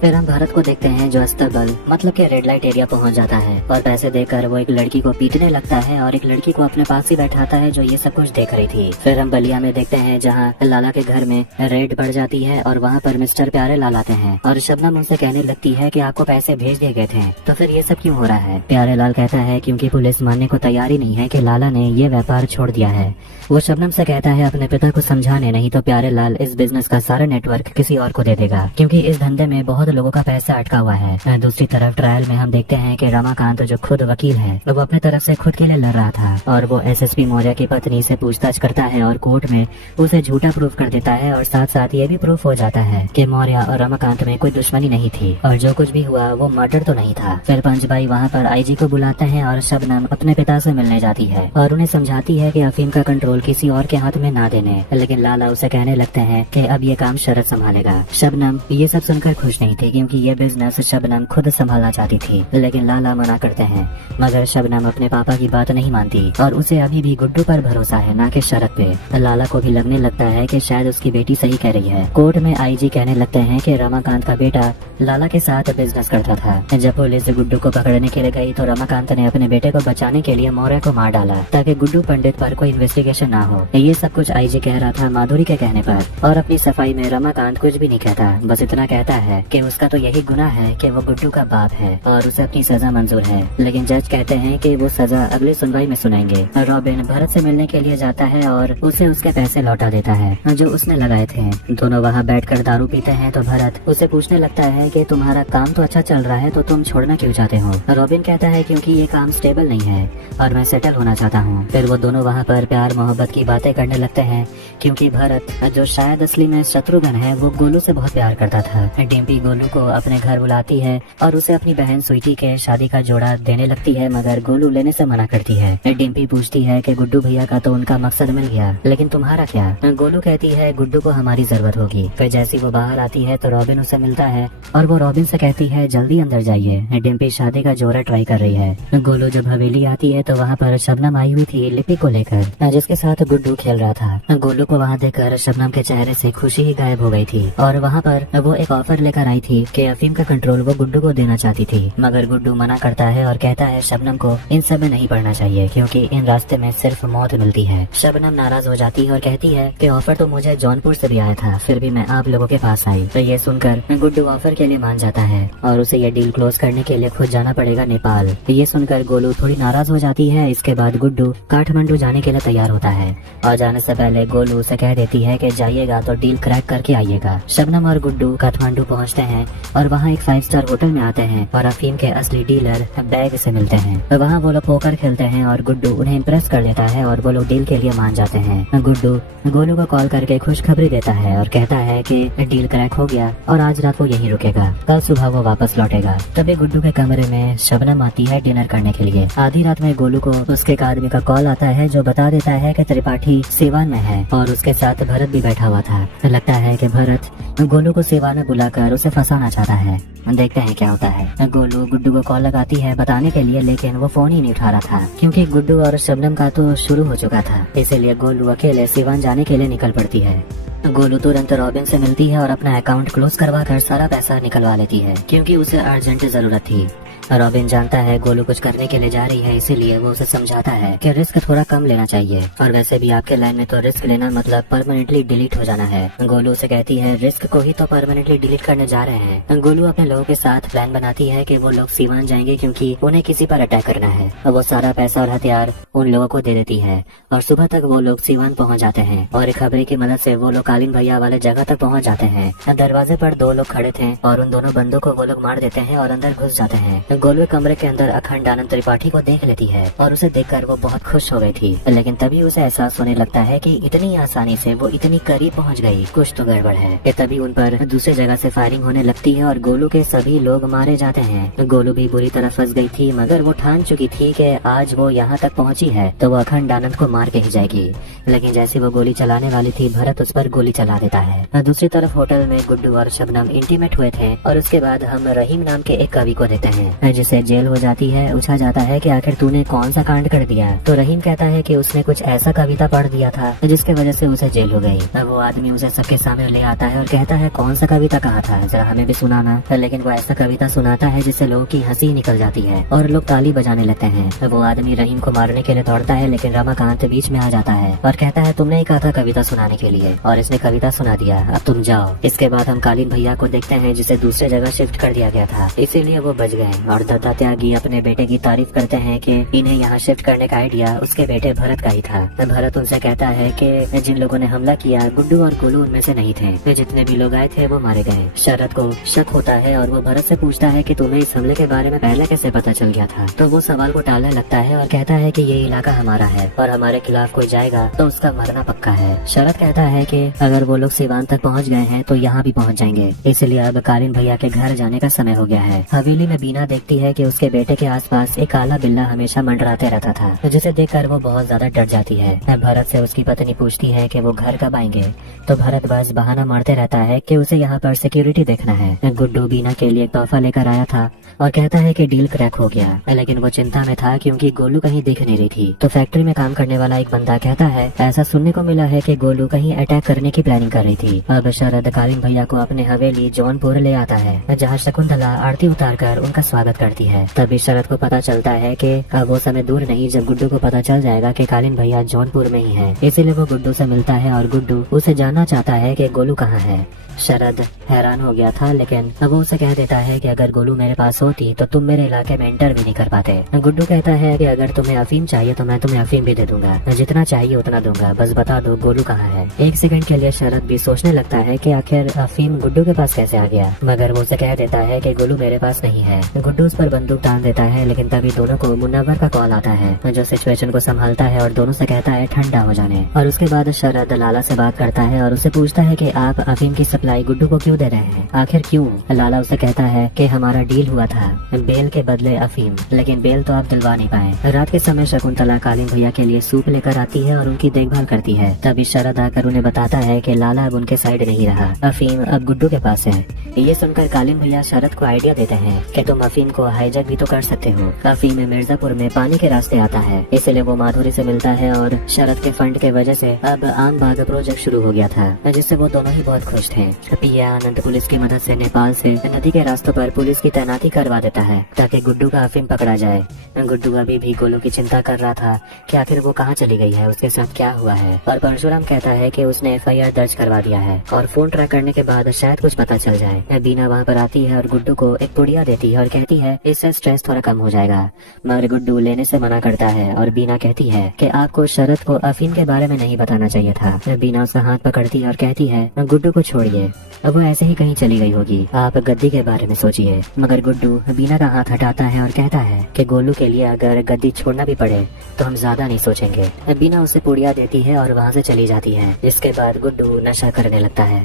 फिर हम भरत को देखते हैं जो अस्तबल मतलब के रेड लाइट एरिया पहुंच जाता है और पैसे देकर वो एक लड़की को पीटने लगता है और एक लड़की को अपने पास ही बैठाता है जो ये सब कुछ देख रही थी। फिर हम बलिया में देखते हैं जहाँ लाला के घर में रेड बढ़ जाती है और वहाँ पर मिस्टर प्यारे लाल आते हैं और शबनम उनसे कहने लगती है कि आपको पैसे भेज दिए गए थे, तो फिर ये सब क्यों हो रहा है। प्यारे लाल कहता है क्योंकि पुलिस मानने को तैयार ही नहीं है कि लाला ने ये व्यापार छोड़ दिया है। वो शबनम से कहता है अपने पिता को समझाने, नहीं तो प्यारे लाल इस बिजनेस का सारा नेटवर्क किसी और को दे देगा क्योंकि इस धंधे में बहुत लोगों का पैसा अटका हुआ है। दूसरी तरफ ट्रायल में हम देखते हैं कि रमाकांत जो खुद वकील है वो अपने तरफ से खुद के लिए लड़ रहा था और वो एसएसपी मौर्य की पत्नी से पूछताछ करता है और कोर्ट में उसे झूठा प्रूफ कर देता है और साथ साथ ये भी प्रूफ हो जाता है कि मौर्य और रमाकांत में कोई दुश्मनी नहीं थी और जो कुछ भी हुआ वो मर्डर तो नहीं था। फिर पंचबाई वहाँ पर आईजी को बुलाते हैं और शबनम अपने पिता से मिलने जाती है और उन्हें समझाती है कि अफीम का कंट्रोल किसी और के हाथ में ना देने, लेकिन लाला उसे कहने लगते हैं कि अब ये काम शरद संभालेगा। शबनम ये सब सुनकर खुश नहीं थी क्योंकि ये बिजनेस शबनम खुद संभालना चाहती थी, लेकिन लाला मना करते हैं। मगर शबनम अपने पापा की बात नहीं मानती और उसे अभी भी गुड्डू पर भरोसा है, ना कि शरद पे। लाला को भी लगने लगता है कि शायद उसकी बेटी सही कह रही है। कोर्ट में आईजी कहने लगते हैं कि रमाकांत का बेटा लाला के साथ बिजनेस करता था। जब पुलिस गुड्डू को पकड़ने के लिए गई तो रमाकांत ने अपने बेटे को बचाने के लिए मौर्य को मार डाला ताकि गुड्डू पंडित पर कोई इन्वेस्टिगेशन ना हो। ये सब कुछ आईजी कह रहा था माधुरी के कहने पर और अपनी सफाई में रमाकांत कुछ भी नहीं कहता, बस इतना कहता है कि उसका तो यही गुनाह है कि वो गुड्डू का बाप है और उसे अपनी सजा मंजूर है। लेकिन जज कहते हैं कि वो सजा अगली सुनवाई में सुनाएंगे। रॉबिन भरत से मिलने के लिए जाता है और उसे उसके पैसे लौटा देता है जो उसने लगाए थे। दोनों वहाँ बैठकर दारू पीते हैं तो भरत उसे पूछने लगता है कि तुम्हारा काम तो अच्छा चल रहा है तो तुम छोड़ना क्यों चाहते हो। रॉबिन कहता है क्योंकि ये काम स्टेबल नहीं है और मैं सेटल होना चाहता हूँ। फिर वो दोनों वहाँ पर प्यार मोहब्बत की बातें करने लगते हैं क्योंकि भरत जो शायद असली में शत्रुघ्न है वो गोलू से बहुत प्यार करता था। डिम्पी गोलू को अपने घर बुलाती है और उसे अपनी बहन स्वीटी के शादी का जोड़ा देने लगती है, मगर गोलू लेने से मना करती है। डिम्पी पूछती है कि गुड्डू भैया का तो उनका मकसद मिल गया, लेकिन तुम्हारा क्या। गोलू कहती है गुड्डू को हमारी जरूरत होगी। फिर जैसी वो बाहर आती है तो रॉबिन उसे मिलता है और वो रॉबिन से कहती है जल्दी अंदर जाइए, डिम्पी शादी का जोड़ा ट्राई कर रही है। गोलू जब हवेली आती है तो वहाँ पर शबनम आई हुई थी लिपि को लेकर, जिसके साथ गुड्डू खेल रहा था। गोलू को वहाँ देखकर शबनम के चेहरे से खुशी ही गायब हो गई थी और वहाँ पर वो एक ऑफर लेकर आई थी कि अफीम का कंट्रोल वो गुड्डू को देना चाहती थी, मगर गुड्डू मना करता है और कहता है शबनम को इन सब में नहीं पड़ना चाहिए क्योंकि इन रास्ते में सिर्फ मौत मिलती है। शबनम नाराज हो जाती है और कहती है कि ऑफर तो मुझे जौनपुर से भी आया था, फिर भी मैं आप लोगों के पास आई। तो ये सुनकर गुड्डू ऑफर के लिए मान जाता है और उसे ये डील क्लोज करने के लिए खुद जाना पड़ेगा नेपाल। ये सुनकर गोलू थोड़ी नाराज हो जाती है। इसके बाद गुड्डू काठमांडू जाने के लिए तैयार होता है और जाने से पहले गोलू उसे कह देती है कि जाइएगा तो डील क्रैक करके आइएगा। शबनम और गुड्डू काठमांडू पहुंचते हैं और वहाँ एक 5 स्टार होटल में आते हैं और अफीम के असली डीलर बैग से मिलते हैं। वहाँ वो लोग पोकर खेलते हैं और गुड्डू उन्हें इम्प्रेस कर लेता है और वो लोग डील के लिए मान जाते हैं। गुड्डू गोलू को कॉल करके खुशखबरी देता है और कहता है कि डील क्रैक हो गया और आज रात वो यहीं रुकेगा, कल सुबह वो वापस लौटेगा। तभी गुड्डू के कमरे में शबनम आती है डिनर करने के लिए। आधी रात में गोलू को उसके एक आदमी का कॉल आता है जो बता देता है कि त्रिपाठी सिवान में है और उसके साथ भरत भी बैठा हुआ था। लगता है कि भरत गोलू को सिवान में बुलाकर उसे फंसाना चाहता है। देखते हैं क्या होता है। गोलू गुड्डू को कॉल लगाती है बताने के लिए, लेकिन वो फोन ही नहीं उठा रहा था क्योंकि गुड्डू और शबनम का तो शुरू हो चुका था। इसीलिए गोलू अकेले सिवान जाने के लिए निकल पड़ती है। गोलू तुरंत रॉबिन से मिलती है और अपना अकाउंट क्लोज करवा कर सारा पैसा निकलवा लेती है क्योंकि उसे अर्जेंट जरूरत थी। रॉबिन जानता है गोलू कुछ करने के लिए जा रही है, इसीलिए वो उसे समझाता है कि रिस्क थोड़ा कम लेना चाहिए और वैसे भी आपके लाइन में तो रिस्क लेना मतलब परमानेंटली डिलीट हो जाना है। गोलू से कहती है रिस्क को ही तो परमानेंटली डिलीट करने जा रहे हैं। गोलू अपने लोगों के साथ प्लान बनाती है कि वो लोग सीवान जाएंगे क्योंकि उन्हें किसी पर अटैक करना है। वो सारा पैसा और हथियार उन लोगों को दे देती है और सुबह तक वो लोग सीवान पहुँच जाते हैं और एक खबरी की मदद से वो लोग कालीन भैया वाले जगह तक पहुँच जाते हैं। दरवाजे पर 2 लोग खड़े थे और उन दोनों बंदों को वो लोग मार देते हैं और अंदर घुस जाते हैं। गोलू कमरे के अंदर अखंड आनंद त्रिपाठी को देख लेती है और उसे देखकर वो बहुत खुश हो गई थी, लेकिन तभी उसे एहसास होने लगता है कि इतनी आसानी से वो इतनी करीब पहुंच गई, कुछ तो गड़बड़ है। कि तभी उन पर दूसरी जगह से फायरिंग होने लगती है और गोलू के सभी लोग मारे जाते हैं। गोलू भी बुरी तरह फंस गई थी, मगर वो ठान चुकी थी कि आज वो यहाँ तक पहुँची है तो वो अखंड आनंद को मार के ही जाएगी। लेकिन जैसे वो गोली चलाने वाली थी भरत उस पर गोली चला देता है। दूसरी तरफ होटल में गुड्डू और शबनम इंटीमेट हुए थे और उसके बाद हम रहीम नाम के एक कवि को देते हैं। जिससे जेल हो जाती है। पूछा जाता है कि आखिर तूने कौन सा कांड कर दिया, तो रहीम कहता है कि उसने कुछ ऐसा कविता पढ़ दिया था जिसके वजह से उसे जेल हो गई। वो आदमी उसे सबके सामने ले आता है और कहता है कौन सा कविता कहा था, जरा हमें भी सुनाना। लेकिन वो ऐसा कविता सुनाता है जिससे लोगों की हंसी निकल जाती है और लोग ताली बजाने लगते हैं। वो आदमी रहीम को मारने के लिए दौड़ता है, लेकिन रमाकांत बीच में आ जाता है और कहता है तुमने ही कहा था कविता सुनाने के लिए, और इसने कविता सुना दिया, अब तुम जाओ। इसके बाद हम कालीन भैया को देखते हैं जिसे दूसरे जगह शिफ्ट कर दिया गया था, इसीलिए वो बच गए। और दत्ता त्यागी अपने बेटे की तारीफ करते हैं कि इन्हें यहाँ शिफ्ट करने का आइडिया उसके बेटे भरत का ही था। भरत उनसे कहता है कि जिन लोगों ने हमला किया गुड्डू और गोलू उनमें से नहीं थे, जितने भी लोग आए थे वो मारे गए। शरद को शक होता है और वो भरत से पूछता है कि तुम्हें इस हमले के बारे में पहले कैसे पता चल गया था। तो वो सवाल को टालने लगता है और कहता है कि ये इलाका हमारा है और हमारे खिलाफ कोई जाएगा तो उसका मरना पक्का है। शरद कहता है कि अगर वो लोग सिवान तक पहुंच गए हैं तो यहाँ भी पहुंच जाएंगे, इसलिए अब कालीन भैया के घर जाने का समय हो गया है। हवेली में बीना देखती है कि उसके बेटे के आसपास एक काला बिल्ला हमेशा मंडराते रहता था, जिसे देखकर वो बहुत ज्यादा डर जाती है। भरत से उसकी पत्नी पूछती है कि वो घर कब आएंगे, तो भरत बस बहाना मारते रहता है कि उसे यहाँ पर सिक्योरिटी देखना है। गुड्डू बीना के लिए तोहफा लेकर आया था और कहता है कि डील क्रैक हो गया, लेकिन वो चिंता में था क्योंकि गोलू कहीं दिख नहीं रही थी। तो फैक्ट्री में काम करने वाला एक बंदा कहता है ऐसा सुनने को मिला है कि गोलू कहीं अटैक करने की प्लानिंग कर रही थी। अब शरद कालीन भैया को अपने हवेली जौनपुर ले आता है, जहाँ शकुंतला आरती उतारकर उनका स्वागत करती है। तभी शरद को पता चलता है कि अब वो समय दूर नहीं जब गुड्डू को पता चल जाएगा कि कालीन भैया जौनपुर में ही है, इसीलिए वो गुड्डू से मिलता है और गुड्डू उसे जानना चाहता है कि गोलू कहाँ है। शरद हैरान हो गया था, लेकिन अब वो उसे कह देता है कि अगर गोलू मेरे पास होती तो तुम मेरे इलाके में एंटर भी नहीं कर पाते। गुड्डू कहता है कि अगर तुम्हें अफीम चाहिए तो मैं तुम्हें अफीम भी दे दूंगा, जितना चाहिए उतना दूंगा, बस बता दो गोलू कहाँ है। एक सेकंड के लिए शरद भी सोचने लगता है कि आखिर अफीम गुड्डू के पास कैसे आ गया, मगर वो उसे कह देता है कि गोलू मेरे पास नहीं है। गुड्डू उस पर बंदूक तान देता है, लेकिन तभी दोनों को मुन्नवर का कॉल आता है, जो सिचुएशन को संभालता है और दोनों से कहता है ठंडा हो जाने। और उसके बाद शरद लाला से बात करता है और उसे पूछता है कि आप अफीम की सप्लाई गुड्डू को क्यों दे रहे हैं, आखिर क्यों। लाला उसे कहता है कि हमारा डील हुआ था बेल के बदले अफीम, लेकिन बेल तो आप दिलवा नहीं पाए। रात के समय शकुंतला कालीन भैया के लिए सूप लेकर आती है और उनकी देखभाल करती है। तभी शरद आकर उन्हें बताता है कि लाला अब उनके साइड नहीं रहा, अफीम अब गुड्डू के पास है। ये सुनकर कालीन भैया शरद को आइडिया देते हैं कि तुम अफीम को हाईजैक भी तो कर सकते हो। अफीम मिर्जापुर में पानी के रास्ते आता है, इसलिए वो माधुरी से मिलता है और शरद के फंड के वजह से अब आम बाग प्रोजेक्ट शुरू हो गया था, जिससे वो दोनों ही बहुत खुश थे। पिया आनंद पुलिस की मदद से नेपाल से नदी के रास्तों पर पुलिस की तैनाती करवा देता है ताकि गुड्डू का अफीम पकड़ा जाए। गुड्डू अभी भी गोलू की चिंता कर रहा था कि आखिर वो कहाँ चली गई है, उसके साथ क्या हुआ है। और परशुराम कहता है कि उसने FIR दर्ज करवा दिया है और फोन ट्रैक करने के बाद शायद कुछ पता चल जाए। बीना वहाँ पर आती है और गुड्डू को एक पुड़िया देती है और कहती है इससे स्ट्रेस थोड़ा कम हो जाएगा, मगर गुड्डू लेने से मना करता है और बीना कहती है कि आपको शरद को अफीम के बारे में नहीं बताना चाहिए था। बीना उसका हाथ पकड़ती है और कहती है गुड्डू को छोड़िए, अब वो ऐसे ही कहीं चली गई होगी, आप गद्दी के बारे में सोचिए। मगर गुड्डू बीना का हाथ हटाता है और कहता है कि गोलू के लिए अगर गद्दी छोड़ना भी पड़े तो हम ज्यादा नहीं सोचेंगे। बीना उसे पुड़िया देती है और वहाँ से चली जाती है। इसके बाद गुड्डू नशा करने लगता है।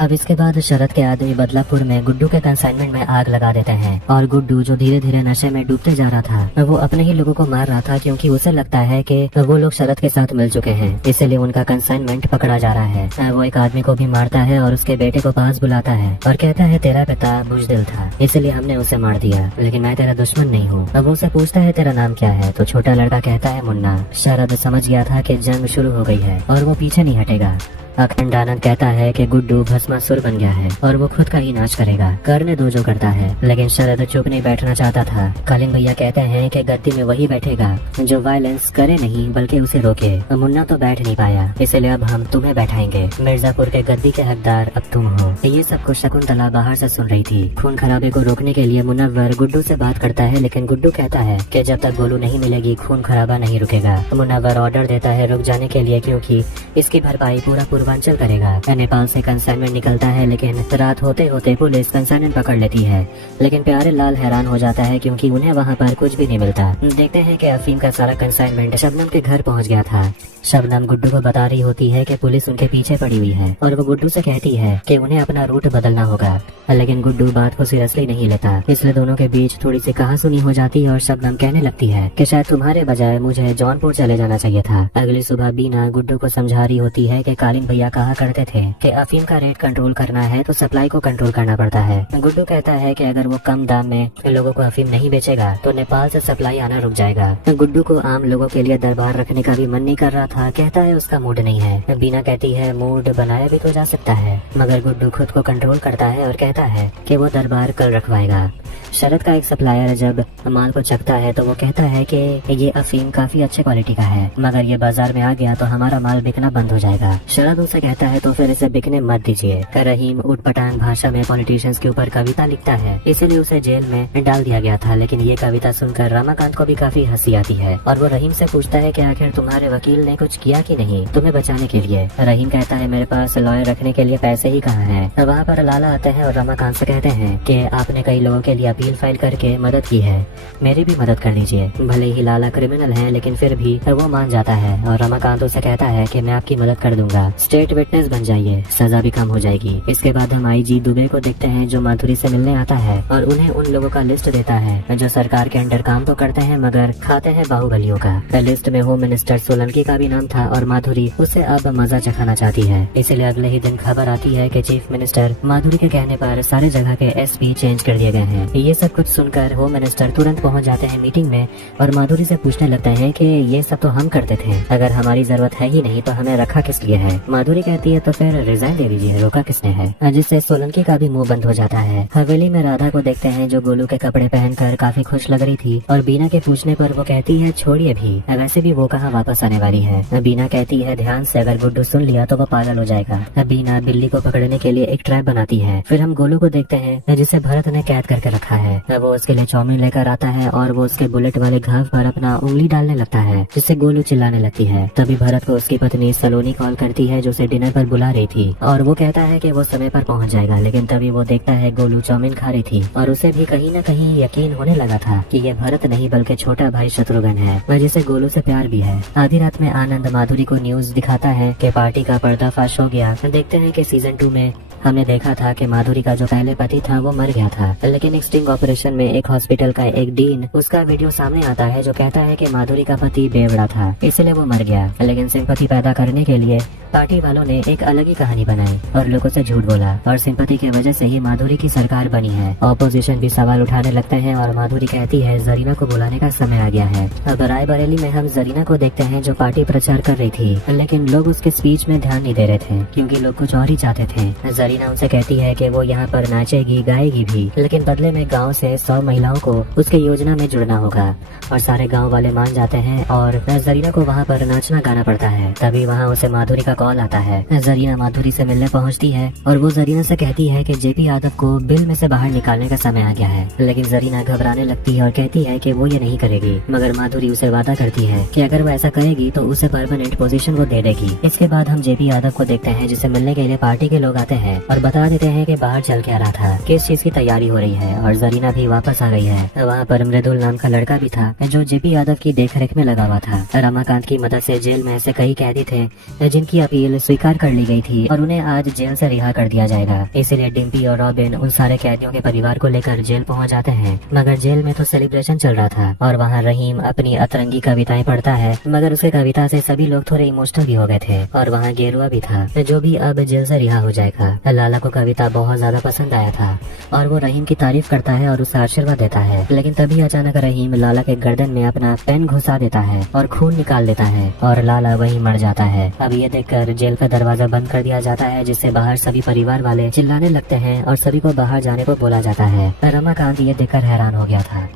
अब इसके बाद शरद के आदमी बदलापुर में गुड्डू के कंसाइनमेंट में आग लगा देते हैं और गुड्डू जो धीरे धीरे नशे में डूबते जा रहा था वो अपने ही लोगों को मार रहा था, क्योंकि उसे लगता है कि वो लोग शरद के साथ मिल चुके हैं, इसलिए उनका कंसाइनमेंट पकड़ा जा रहा है। वो एक आदमी को भी मारता है और उसके बेटे को पास बुलाता है और कहता है तेरा पिता बुजदिल था, इसलिए हमने उसे मार दिया, लेकिन मैं तेरा दुश्मन नहीं हूँ। अब उसे पूछता है तेरा नाम क्या है, तो छोटा लड़का कहता है मुन्ना। शरद समझ गया था कि जंग शुरू हो गई है और वो पीछे नहीं हटेगा। अखंड आनंद कहता है कि गुड्डू भस्मासुर बन गया है और वो खुद का ही नाश करेगा, करने दो जो करता है। लेकिन शरद चुप नहीं बैठना चाहता था। कालीन भैया कहते हैं कि गद्दी में वही बैठेगा जो वायलेंस करे नहीं बल्कि उसे रोके। मुन्ना तो बैठ नहीं पाया, इसलिए अब हम तुम्हें बैठाएंगे। मिर्जापुर के गद्दी के हकदार अब तुम हो। ये सब कुछ शकुंतला बाहर से सुन रही थी। खून खराबे को रोकने के लिए मुनव्वर गुड्डू से बात करता है, लेकिन गुड्डू कहता है कि जब तक गोलू नहीं मिलेगी खून खराबा नहीं रुकेगा। मुनव्वर ऑर्डर देता है रुक जाने के लिए, क्योंकि इसकी भरपाई पूरा पूर्वांचल करेगा। नेपाल से कंसाइनमेंट निकलता है, लेकिन रात होते होते पुलिस कंसाइनमेंट पकड़ लेती है। लेकिन प्यारे लाल हैरान हो जाता है क्योंकि उन्हें वहाँ पर कुछ भी नहीं मिलता। देखते हैं कि अफीम का सारा कंसाइनमेंट शबनम के घर पहुँच गया था। शबनम गुड्डू को बता रही होती है कि पुलिस उनके पीछे पड़ी हुई है और वो गुड्डू से कहती है कि उन्हें अपना रूट बदलना होगा। लेकिन गुड्डू बात को सीरियसली नहीं लेता, इसलिए दोनों के बीच थोड़ी सी कहासुनी हो जाती है और शबनम कहने लगती है कि शायद तुम्हारे बजाय मुझे जौनपुर चले जाना चाहिए था। अगली सुबह बीना गुड्डू को समझा रही होती है कि कालीन भैया कहा करते थे कि अफीम का रेट कंट्रोल करना है तो सप्लाई को कंट्रोल करना पड़ता है। गुड्डू कहता है कि अगर वो कम दाम में लोगों को अफीम नहीं बेचेगा तो नेपाल से सप्लाई आना रुक जाएगा। गुड्डू को आम लोगों के लिए दरबार रखने का भी मन नहीं कर रहा था, कहता है उसका मूड नहीं है। बीना कहती है मूड बनाया भी तो जा सकता है, मगर गुड्डू खुद को कंट्रोल करता है और कहता है कि वो दरबार कल रखवाएगा। शरद का एक सप्लायर जब माल को चखता है तो वो कहता है कि ये अफीम काफी अच्छे क्वालिटी का है, मगर ये बाजार में आ गया तो हमारा माल बिकना बंद हो जाएगा। शरद उनसे कहता है तो फिर इसे बिकने मत दीजिए। रहीम उटपटांग भाषा में पॉलिटिशियंस के ऊपर कविता लिखता है, इसीलिए उसे जेल में डाल दिया गया था। लेकिन ये कविता सुनकर रमाकांत को भी काफी हंसी आती है और वो रहीम से पूछता है कि आखिर तुम्हारे वकील ने कुछ किया कि नहीं तुम्हें बचाने के लिए। रहीम कहता है मेरे पास लॉयर रखने के लिए पैसे ही कहाँ हैं। वहाँ पर लाला आते हैं और रमाकांत से कहते हैं कि आपने कई लोगों के लिए अपील फाइल करके मदद की है, मेरी भी मदद कर दीजिए। भले ही लाला क्रिमिनल है लेकिन फिर भी वो मान जाता है और रमाकांत उसे कहता है कि मैं आपकी मदद कर दूंगा, स्टेट विटनेस बन जाइए, सजा भी कम हो जाएगी। इसके बाद हम आईजी दुबे को देखते हैं जो माधुरी से मिलने आता है और उन्हें उन लोगों का लिस्ट देता है जो सरकार के अंडर काम तो करते हैं मगर खाते हैं बाहुबलियों का। लिस्ट में होम मिनिस्टर सोलंकी का भी नाम था और माधुरी उसे अब मजा चखाना चाहती है। इसलिए अगले ही दिन खबर आती है कि चीफ मिनिस्टर माधुरी के कहने पर सारे जगह के एसपी चेंज कर दिए गए हैं। ये सब कुछ सुनकर होम मिनिस्टर तुरंत पहुंच जाते हैं मीटिंग में और माधुरी से पूछने लगते हैं कि ये सब तो हम करते थे, अगर हमारी जरूरत है ही नहीं तो हमें रखा किस लिए है। माधुरी कहती है तो फिर रिजाइन दे दीजिए, रोका किसने है, जिससे सोलंकी का भी मुंह बंद हो जाता है। हवेली में राधा को देखते हैं जो गोलू के कपड़े पहनकर काफी खुश लग रही थी और बीना के पूछने पर वो कहती है छोड़िए भी, वैसे भी वो कहाँ वापस आने वाली है। बीना कहती है ध्यान से, अगर गुड्डू सुन लिया तो वो पागल हो जाएगा। बीना बिल्ली को पकड़ने के लिए एक ट्रैप बनाती है। फिर हम गोलू को देखते हैं जिसे भरत ने कैद करके रखा है। वो उसके लिए चाउमीन लेकर आता है और वो उसके बुलेट वाले घाव पर अपना उंगली डालने लगता है जिससे गोलू चिल्लाने लगती है। तभी भरत को उसकी पत्नी सलोनी कॉल करती है जो उसे डिनर पर बुला रही थी और वो कहता है कि वो समय पर पहुंच जाएगा। लेकिन तभी वो देखता है गोलू चाउमीन खा रही थी और उसे भी कहीं न कहीं यकीन होने लगा था कि ये भरत नहीं बल्कि छोटा भाई शत्रुघ्न है जिसे गोलू से प्यार भी है। आधी रात में आनंद माधुरी को न्यूज दिखाता है कि पार्टी का पर्दाफाश हो गया। देखते हैं कि सीजन 2 में हमने देखा था कि माधुरी का जो पहले पति था वो मर गया था, लेकिन एक स्टिंग ऑपरेशन में एक हॉस्पिटल का एक डीन उसका वीडियो सामने आता है जो कहता है कि माधुरी का पति बेवड़ा था इसलिए वो मर गया। लेकिन सिंपैथी पैदा करने के लिए पार्टी वालों ने एक अलग ही कहानी बनाई और लोगों से झूठ बोला और सिंपैथी की वजह से ही माधुरी की सरकार बनी है। ऑपोजिशन भी सवाल उठाने लगते हैं और माधुरी कहती है जरीना को बुलाने का समय आ गया है। अब रायबरेली में हम जरीना को देखते हैं जो पार्टी प्रचार कर रही थी, लेकिन लोग उसके स्पीच में ध्यान नहीं दे रहे थे क्योंकि लोग कुछ और ही चाहते थे। जरीना उनसे कहती है कि वो यहाँ पर नाचेगी गाएगी भी, लेकिन बदले में गांव से 100 महिलाओं को उसके योजना में जुड़ना होगा और सारे गांव वाले मान जाते हैं और जरीना को वहाँ पर नाचना गाना पड़ता है। तभी वहाँ उसे माधुरी का कॉल आता है। जरीना माधुरी से मिलने पहुँचती है और वो जरीना से कहती है कि जेपी यादव को बिल में से बाहर निकालने का समय आ गया है। लेकिन जरीना घबराने लगती है और कहती है कि वो ये नहीं करेगी, मगर माधुरी उसे वादा करती है कि अगर वो ऐसा करेगी तो उसे परमानेंट पोजीशन वो दे देगी। इसके बाद हम जेपी यादव को देखते हैं जिसे मिलने के लिए पार्टी के लोग आते हैं और बता देते हैं कि बाहर चल के आ रहा था, किस चीज की तैयारी हो रही है और जरीना भी वापस आ गई है। वहाँ पर मृदुल नाम का लड़का भी था जो जेपी यादव की देखरेख में लगा हुआ था। रमाकांत की मदद से जेल में ऐसे कई कैदी थे जिनकी अपील स्वीकार कर ली गई थी और उन्हें आज जेल से रिहा कर दिया जाएगा। इसीलिए डिम्पी और रॉबिन उन सारे कैदियों के परिवार को लेकर जेल पहुंच जाते हैं, मगर जेल में तो सेलिब्रेशन चल रहा था और वहाँ रहीम अपनी अतरंगी कविताएं पढ़ता है, मगर उसके कविता से सभी लोग थोड़े इमोशनल भी हो गए थे। और वहाँ गेरुआ भी था जो भी अब जेल से रिहा हो जाएगा। लाला को कविता बहुत ज्यादा पसंद आया था और वो रहीम की तारीफ करता है और उसे आशीर्वाद देता है। लेकिन तभी अचानक रहीम लाला के गर्दन में अपना पेन घुसा देता है और खून निकाल देता है और लाला वहीं मर जाता है। अब ये देखकर जेल का दरवाजा बंद कर दिया जाता है जिससे बाहर सभी परिवार वाले चिल्लाने लगते हैं और सभी को बाहर जाने को बोला जाता है। रमाकांत ये देखकर हैरान हो गया था।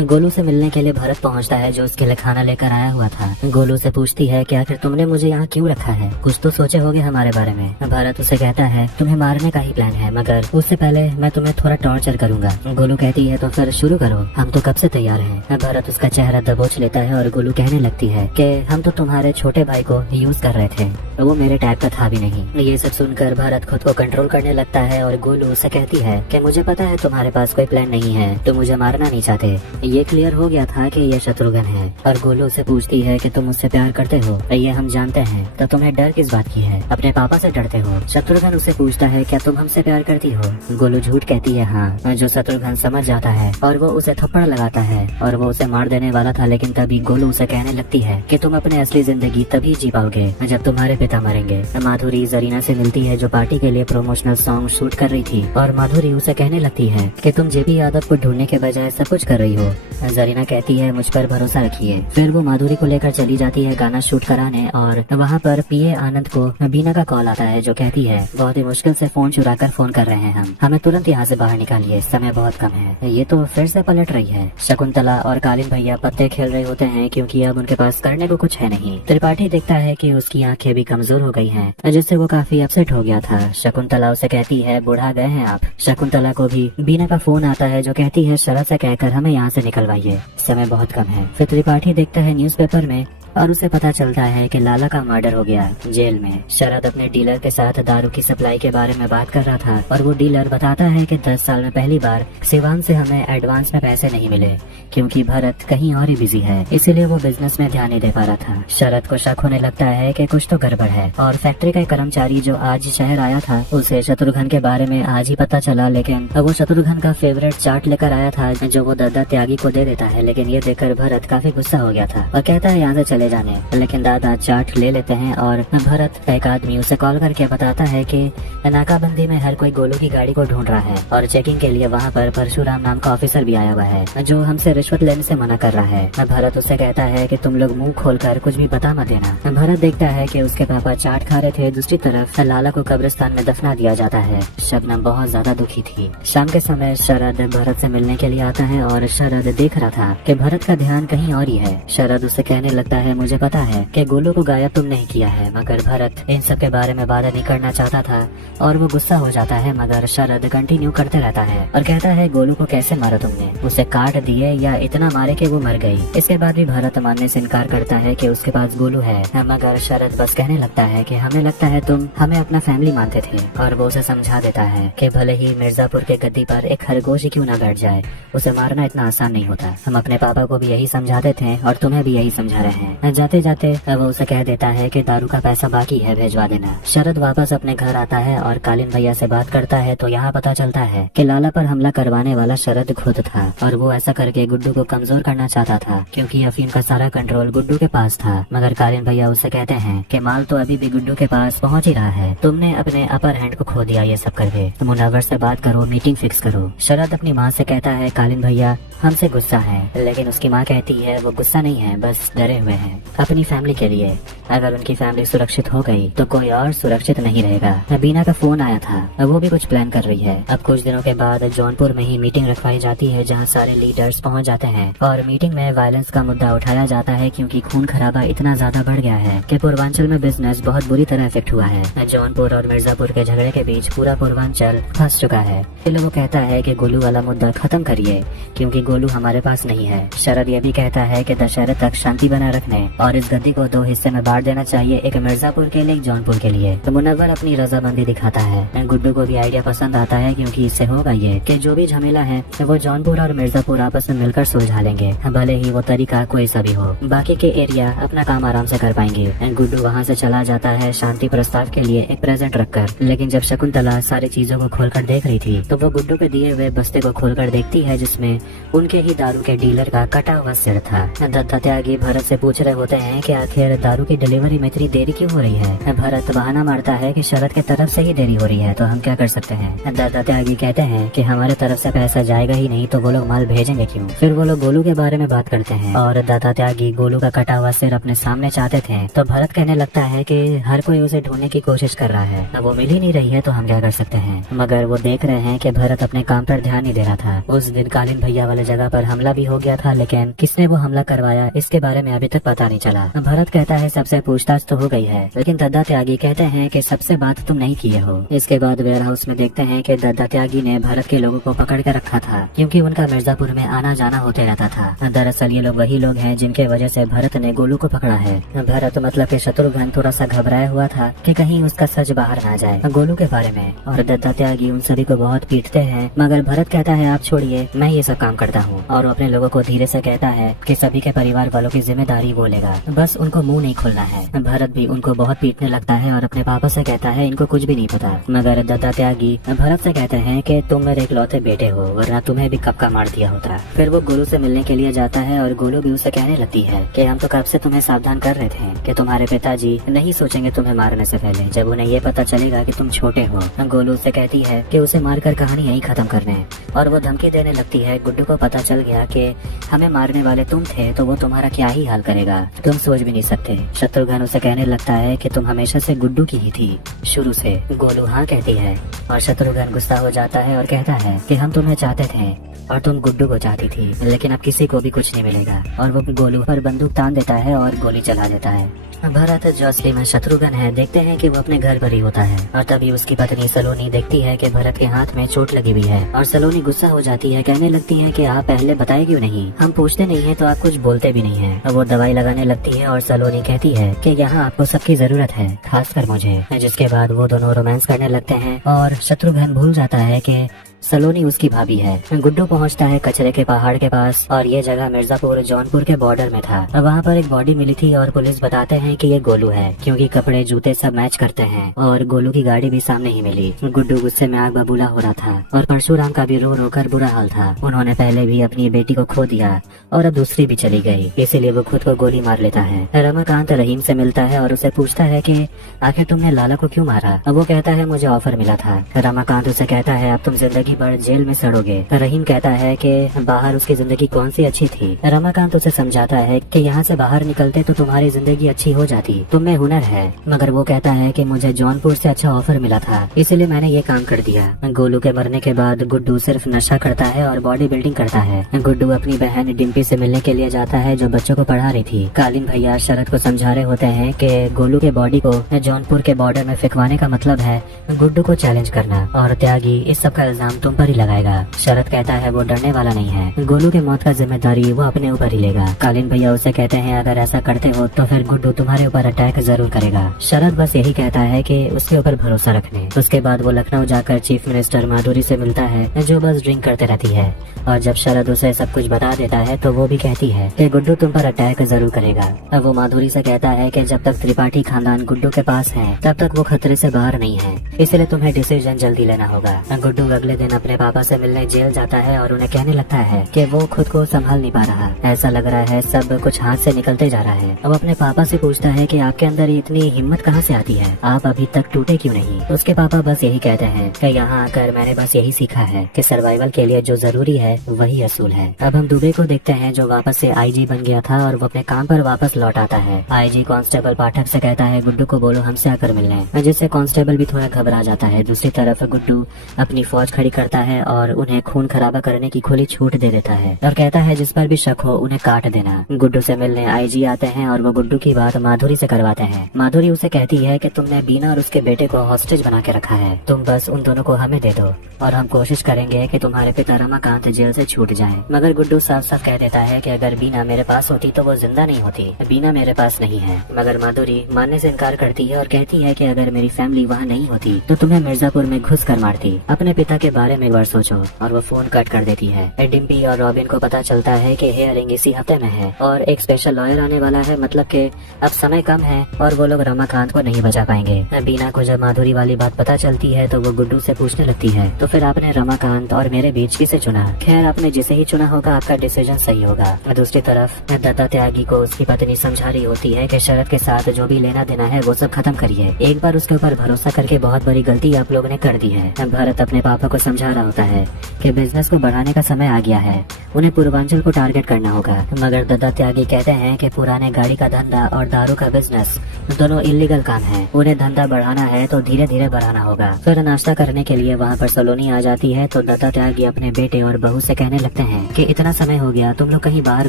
गोलू से मिलने के लिए भरत पहुंचता है जो उसके लिए खाना लेकर आया हुआ था। गोलू से पूछती है कि आखिर तुमने मुझे यहाँ क्यों रखा है, कुछ तो सोचे होगे हमारे बारे में। भरत उसे कहता है तुम्हें मारने का ही प्लान है, मगर उससे पहले मैं तुम्हें थोड़ा टॉर्चर करूंगा। गोलू कहती है तो फिर शुरू करो, हम तो कब से तैयार हैं। भरत उसका चेहरा दबोच लेता है और गोलू कहने लगती है कि हम तो तुम्हारे छोटे भाई को यूज कर रहे थे, वो मेरे टाइप का था भी नहीं। ये सब सुनकर भरत खुद को कंट्रोल करने लगता है और गोलू उसे कहती है कि मुझे पता है तुम्हारे पास कोई प्लान नहीं है, तुम मुझे मारना नहीं चाहते, ये क्लियर हो गया था कि ये शत्रुघ्न है। और गोलू से पूछती है कि तुम मुझसे प्यार करते हो, ये हम जानते हैं, तो तुम्हें डर किस बात की है, अपने पापा से डरते हो। शत्रुघ्न उससे पूछता है क्या तुम हमसे प्यार करती हो। गोलू झूठ कहती है हाँ, जो शत्रुघ्न समझ जाता है और वो उसे थप्पड़ लगाता है और वो उसे मार देने वाला था, लेकिन तभी गोलू उसे कहने लगती है कि तुम अपने असली जिंदगी तभी जी पाओगे जब तुम्हारे पिता मरेंगे। माधुरी जरीना से मिलती है जो पार्टी के लिए प्रमोशनल सॉन्ग शूट कर रही थी, और माधुरी उसे कहने लगती है कि तुम जेपी यादव को ढूंढने के बजाय सब कुछ कर रही हो। जरीना कहती है मुझ पर भरोसा रखिए। फिर वो माधुरी को लेकर चली जाती है गाना शूट कराने, और वहाँ पर पीए आनंद को बीना का कॉल आता है जो कहती है बहुत ही मुश्किल से फोन चुरा कर फोन कर रहे हैं हमें तुरंत यहाँ से बाहर निकालिए, समय बहुत कम है। ये तो फिर से पलट रही है। शकुंतला और कालीन भैया पत्ते खेल रहे होते हैं क्योंकि अब उनके पास करने को कुछ है नहीं। त्रिपाठी देखता है कि उसकी आंखें भी कमजोर हो गई हैं, जिससे वो काफी अपसेट हो गया था। शकुंतला उसे कहती है बुढ़ा गए हैं आप। शकुंतला को भी बीना का फोन आता है जो कहती है शरद से कहकर हमें यहाँ से निकलवाइए, समय बहुत कम है। फिर त्रिपाठी देखता है न्यूज़पेपर में और उसे पता चलता है कि लाला का मर्डर हो गया जेल में। शरद अपने डीलर के साथ दारू की सप्लाई के बारे में बात कर रहा था और वो डीलर बताता है कि 10 साल में पहली बार सिवान से हमें एडवांस में पैसे नहीं मिले क्योंकि भरत कहीं और ही बिजी है, इसीलिए वो बिजनेस में ध्यान नहीं दे पा रहा था। शरद को शक होने लगता है कि कुछ तो गड़बड़ है, और फैक्ट्री का कर्मचारी जो आज शहर आया था उसे शत्रुघ्न के बारे में आज ही पता चला, लेकिन वो शत्रुघ्न का फेवरेट चाट लेकर आया था जो वो दादा त्यागी को दे देता है। लेकिन ये देखकर भरत काफी गुस्सा हो गया था और कहता है यहाँ से जाने, लेकिन दादा चाट ले लेते हैं और भरत एक आदमी उसे कॉल करके बताता है कि नाकाबंदी में हर कोई गोलू की गाड़ी को ढूंढ रहा है और चेकिंग के लिए वहाँ पर परशुराम नाम का ऑफिसर भी आया हुआ है जो हमसे रिश्वत लेने से मना कर रहा है। भरत उससे कहता है कि तुम लोग मुंह खोलकर कुछ भी बता मत देना। भरत देखता है कि उसके पापा चाट खा रहे थे, दूसरी तरफ लाला को कब्रिस्तान में दफना दिया जाता है। शबनम बहुत ज्यादा दुखी थी। शाम के समय शरद भरत से मिलने के लिए आता है और शरद देख रहा था कि भरत का ध्यान कहीं और ही है। शरद उससे कहने लगता है मुझे पता है कि गोलू को गायब तुम नहीं किया है, मगर भरत इन सब के बारे में बात नहीं करना चाहता था और वो गुस्सा हो जाता है, मगर शरद कंटिन्यू करते रहता है और कहता है गोलू को कैसे मारा तुमने, उसे काट दिए या इतना मारे कि वो मर गई। इसके बाद भी भरत मानने से इनकार करता है कि उसके पास गोलू है, मगर शरद बस कहने लगता है कि हमें लगता है तुम हमें अपना फैमिली मानते थे, और वो उसे समझा देता है कि भले ही मिर्जापुर के गद्दी पर एक खरगोश क्यों न बैठ जाए, उसे मारना इतना आसान नहीं होता। हम अपने पापा को भी यही समझाते थे और तुम्हें भी यही समझा रहे हैं। जाते जाते वो उसे कह देता है कि दारू का पैसा बाकी है, भेजवा देना। शरद वापस अपने घर आता है और कालीन भैया से बात करता है तो यहाँ पता चलता है कि लाला पर हमला करवाने वाला शरद खुद था, और वो ऐसा करके गुड्डू को कमजोर करना चाहता था क्योंकि अफीम का सारा कंट्रोल गुड्डू के पास था। मगर कालीन भैया उससे कहते हैं कि माल तो अभी भी गुड्डू के पास पहुँच ही रहा है, तुमने अपने अपर हैंड को खो दिया ये सब करके, मुनव्वर से बात करो, मीटिंग फिक्स करो। शरद अपनी माँ से कहता है कालीन भैया हमसे गुस्सा है, लेकिन उसकी माँ कहती है वो गुस्सा नहीं है, बस डरे हुए हैं अपनी फैमिली के लिए। अगर उनकी फैमिली सुरक्षित हो गई तो कोई और सुरक्षित नहीं रहेगा। बीना का फोन आया था, वो भी कुछ प्लान कर रही है। अब कुछ दिनों के बाद जौनपुर में ही मीटिंग रखवाई जाती है जहाँ सारे लीडर्स पहुँच जाते हैं, और मीटिंग में वायलेंस का मुद्दा उठाया जाता है क्योंकि खून खराबा इतना ज्यादा बढ़ गया है कि पूर्वांचल में बिजनेस बहुत बुरी तरह इफेक्ट हुआ है। जौनपुर और मिर्जापुर के झगड़े के बीच पूरा पूर्वांचल फंस चुका है। वो कहता है कि गोलू वाला मुद्दा खत्म करिए क्योंकि गोलू हमारे पास नहीं है। शरद ये भी कहता है कि दशहरे तक शांति बनाए रखने और इस गद्दी को 2 हिस्से में बांट देना चाहिए, एक मिर्जापुर के लिए, एक जौनपुर के लिए। तो मुनव्वर अपनी रजामंदी दिखाता है। गुड्डू को भी आइडिया पसंद आता है क्योंकि इससे होगा ये कि जो भी झमेला है वो जौनपुर और मिर्जापुर आपस में मिलकर सुलझा लेंगे, भले ही वो तरीका कोई सा भी हो। बाकी के एरिया अपना काम आराम से कर पाएंगे। गुड्डू वहाँ से चला जाता है शांति प्रस्ताव के लिए एक प्रेजेंट रखकर, लेकिन जब शकुंतला सारी चीजों को खोलकर देख रही थी तो वो गुड्डू के दिए हुए बस्ते को खोलकर देखती है जिसमें उनके ही दारू के डीलर का कटा हुआ सिर था। दत्ता त्यागी भरत से पूछ रहे होते हैं कि आखिर दारू की डिलीवरी में इतनी देरी क्यों हो रही है। भरत बहाना मारता है कि शरद की तरफ से ही देरी हो रही है तो हम क्या कर सकते हैं। दत्ता त्यागी कहते हैं कि हमारे तरफ से पैसा जाएगा ही नहीं तो वो लोग माल भेजेंगे क्यों। फिर वो लोग गोलू के बारे में बात करते हैं और दत्ता त्यागी गोलू का कटा हुआ सिर अपने सामने चाहते थे तो भरत कहने लगता है कि हर कोई उसे ढूंढने की कोशिश कर रहा है, वो मिल ही नहीं रही है तो हम क्या कर सकते हैं। मगर वो देख रहे हैं कि भरत अपने काम पर ध्यान नहीं दे रहा था। उस दिन कालीन भैया वाले जगह पर हमला भी हो गया था, लेकिन किसने वो हमला करवाया इसके बारे में अभी तक पता नहीं चला। भरत कहता है सबसे पूछताछ तो हो गई है, लेकिन दत्ता त्यागी कहते हैं कि सबसे बात तुम नहीं किए हो। इसके बाद वेयर हाउस में देखते हैं कि दत्ता त्यागी ने भरत के लोगों को पकड़ के रखा था क्योंकि उनका मिर्जापुर में आना जाना होते रहता था। दरअसल ये लोग वही लोग हैं जिनके वजह से भरत ने गोलू को पकड़ा है। भरत मतलब कि शत्रुघ्न थोड़ा सा घबराया हुआ था कि कहीं उसका सच बाहर ना जाए गोलू के बारे में, और दत्ता त्यागी उन सभी को बहुत पीटते हैं, मगर भरत कहता है आप छोड़िए, मैं ये सब काम करता हूँ। हूँ। और वो अपने लोगों को धीरे से कहता है कि सभी के परिवार वालों की जिम्मेदारी वो लेगा, बस उनको मुंह नहीं खोलना है। भरत भी उनको बहुत पीटने लगता है और अपने पापा से कहता है इनको कुछ भी नहीं पता। मगर दत्ता त्यागी भरत से कहते हैं कि तुम मेरे इकलौते बेटे हो, वरना तुम्हें भी कब का मार दिया होता। फिर वो गोलू से मिलने के लिए जाता है और गोलू भी उसे कहने लगती है कि हम तो कब से तुम्हें सावधान कर रहे थे कि तुम्हारे पिताजी नहीं सोचेंगे तुम्हें मारने से पहले, जब उन्हें ये पता चलेगा कि तुम छोटे हो। गोलू से कहती है कि उसे मारकर कहानी यही खत्म करने, और वो धमकी देने लगती है गुड्डू को पता चल गया कि हमें मारने वाले तुम थे तो वो तुम्हारा क्या ही हाल करेगा, तुम सोच भी नहीं सकते। शत्रुघ्न उसे कहने लगता है कि तुम हमेशा से गुड्डू की ही थी शुरू से। गोलू हाँ कहती है और शत्रुघ्न गुस्सा हो जाता है और कहता है कि हम तुम्हें चाहते थे और तुम गुड्डू को चाहती थी, लेकिन अब किसी को भी कुछ नहीं मिलेगा। और वो गोलू पर बंदूक तान देता है और गोली चला देता है। भरत जो असली में शत्रुघ्न है देखते हैं कि वो अपने घर पर ही होता है, और तभी उसकी पत्नी सलोनी देखती है कि भरत के हाथ में चोट लगी हुई है। और सलोनी गुस्सा हो जाती है, कहने लगती है कि आप पहले बताए क्यों नहीं, हम पूछते नहीं है तो आप कुछ बोलते भी नहीं है। अब वो दवाई लगाने लगती है और सलोनी कहती है कि यहाँ आपको सबकी जरूरत है, खासकर मुझे। जिसके बाद वो दोनों रोमांस करने लगते हैं और शत्रुघ्न भूल जाता है कि सलोनी उसकी भाभी है। गुड्डू पहुंचता है कचरे के पहाड़ के पास, और ये जगह मिर्जापुर जौनपुर के बॉर्डर में था। वहाँ पर एक बॉडी मिली थी और पुलिस बताते हैं कि ये गोलू है, क्योंकि कपड़े जूते सब मैच करते हैं, और गोलू की गाड़ी भी सामने ही मिली। गुड्डू गुस्से में आग बबूला हो रहा था और परशुराम का भी रो रो कर बुरा हाल था। उन्होंने पहले भी अपनी बेटी को खो दिया और अब दूसरी भी चली गई, इसीलिए वो खुद को गोली मार लेता है। रमाकांत रहीम से मिलता है और उसे पूछता है कि आखिर तुमने लाला को क्यों मारा। अब वो कहता है मुझे ऑफर मिला था। रमाकांत उसे कहता है अब तुम जिंदगी भर जेल में सड़ोगे। रहीम कहता है कि बाहर उसकी जिंदगी कौन सी अच्छी थी। रमाकांत उसे समझाता है कि यहाँ से बाहर निकलते तो तुम्हारी जिंदगी अच्छी हो जाती, तुम में हुनर है। मगर वो कहता है कि मुझे जौनपुर से अच्छा ऑफर मिला था, इसलिए मैंने ये काम कर दिया। गोलू के मरने के बाद गुड्डू सिर्फ नशा करता है और बॉडी बिल्डिंग करता है। गुड्डू अपनी बहन डिम्पी से मिलने के लिए जाता है जो बच्चों को पढ़ा रही थी। कालीन भैया शरद को समझा रहे होते हैं कि गोलू के बॉडी को जौनपुर के बॉर्डर में फेंकवाने का मतलब है गुड्डू को चैलेंज करना, और त्यागी इस सब का इल्जाम तुम पर ही लगाएगा। शरद कहता है वो डरने वाला नहीं है, गोलू के मौत का जिम्मेदारी वो अपने ऊपर ही लेगा। कालीन भैया उसे कहते हैं अगर ऐसा करते हो तो फिर गुड्डू तुम्हारे ऊपर अटैक जरूर करेगा। शरद बस यही कहता है कि उसके ऊपर भरोसा रखने। उसके बाद वो लखनऊ जाकर चीफ मिनिस्टर माधुरी से मिलता है जो बस ड्रिंक करते रहती है, और जब शरद उसे सब कुछ बता देता है तो वो भी कहती है कि गुड्डू तुम पर अटैक जरूर करेगा। अब वो माधुरी से कहता है कि जब तक त्रिपाठी खानदान गुड्डू के पास है तब तक वो खतरे से बाहर नहीं है, इसलिए तुम्हें डिसीजन जल्दी लेना होगा। गुड्डू अगले दिन अपने पापा से मिलने जेल जाता है और उन्हें कहने लगता है कि वो खुद को संभाल नहीं पा रहा, ऐसा लग रहा है सब कुछ हाथ से निकलते जा रहा है। अब अपने पापा से पूछता है कि आपके अंदर इतनी हिम्मत कहाँ से आती है, आप अभी तक टूटे क्यों नहीं। उसके पापा बस यही कहते हैं कि यहाँ आकर मैंने बस यही सीखा है कि सर्वाइवल के लिए जो जरूरी है वही असूल है। अब हम दुबे को देखते हैं जो वापस से आईजी बन गया था और वो अपने काम पर वापस लौट आता है। आईजी कांस्टेबल पाठक से कहता है गुड्डू को बोलो हमसे आकर मिलने, जिससे कांस्टेबल भी थोड़ा घबरा जाता है। दूसरी तरफ गुड्डू अपनी फौज खड़ी करता है और उन्हें खून खराबा करने की खुली छूट दे देता है और कहता है जिस पर भी शक हो उन्हें काट देना। गुड्डू से मिलने आईजी आते हैं और वो गुड्डू की बात माधुरी से करवाते हैं। माधुरी उसे कहती है कि तुमने बीना और उसके बेटे को हॉस्टेज बना के रखा है, तुम बस उन दोनों को हमें दे दो और हम कोशिश करेंगे कि तुम्हारे पिता रमाकांत जेल से छूट जाएं। मगर गुड्डू साफ साफ कह देता है कि अगर बीना मेरे पास होती तो वो जिंदा नहीं होती, बीना मेरे पास नहीं है। मगर माधुरी मानने से इनकार करती है और कहती है कि अगर मेरी फैमिली वहाँ नहीं होती तो तुम्हें मिर्जापुर में घुस कर मारती। अपने पिता के बारे में एक बार सोचो, और वो फोन कट कर देती है। डिम्पी और रॉबिन को पता चलता है कि हियरिंग इसी हफ्ते में है और एक स्पेशल लॉयर आने वाला है, मतलब कि अब समय कम है और वो लोग रमाकांत को नहीं बचा पाएंगे। बीना को जब माधुरी वाली बात पता चलती है तो वो गुड्डू से पूछने लगती है तो फिर आपने रमाकांत और मेरे बीच किसे चुना। खैर आपने जिसे ही चुना होगा आपका डिसीजन सही होगा। दूसरी तरफ दत्ता त्यागी को उसकी पत्नी समझा रही होती है कि शरद के साथ जो भी लेना देना है वो सब खत्म करिए, एक बार उसके ऊपर भरोसा करके बहुत बड़ी गलती आप लोगों ने कर दी है। भरत अपने पापा को समझा रहा होता है कि बिजनेस को बढ़ाने का समय आ गया है, उन्हें पूर्वांचल को टारगेट करना होगा। मगर दत्ता त्यागी कहते हैं कि पुराने गाड़ी का धंधा और दारू का बिजनेस दोनों इलीगल काम है, उन्हें धंधा बढ़ाना है तो धीरे धीरे बढ़ाना होगा। फिर नाश्ता करने के लिए वहाँ पर सलोनी आ जाती है तो दत्ता त्यागी अपने बेटे और बहू से कहने लगते हैं कि इतना समय हो गया तुम लोग कहीं बाहर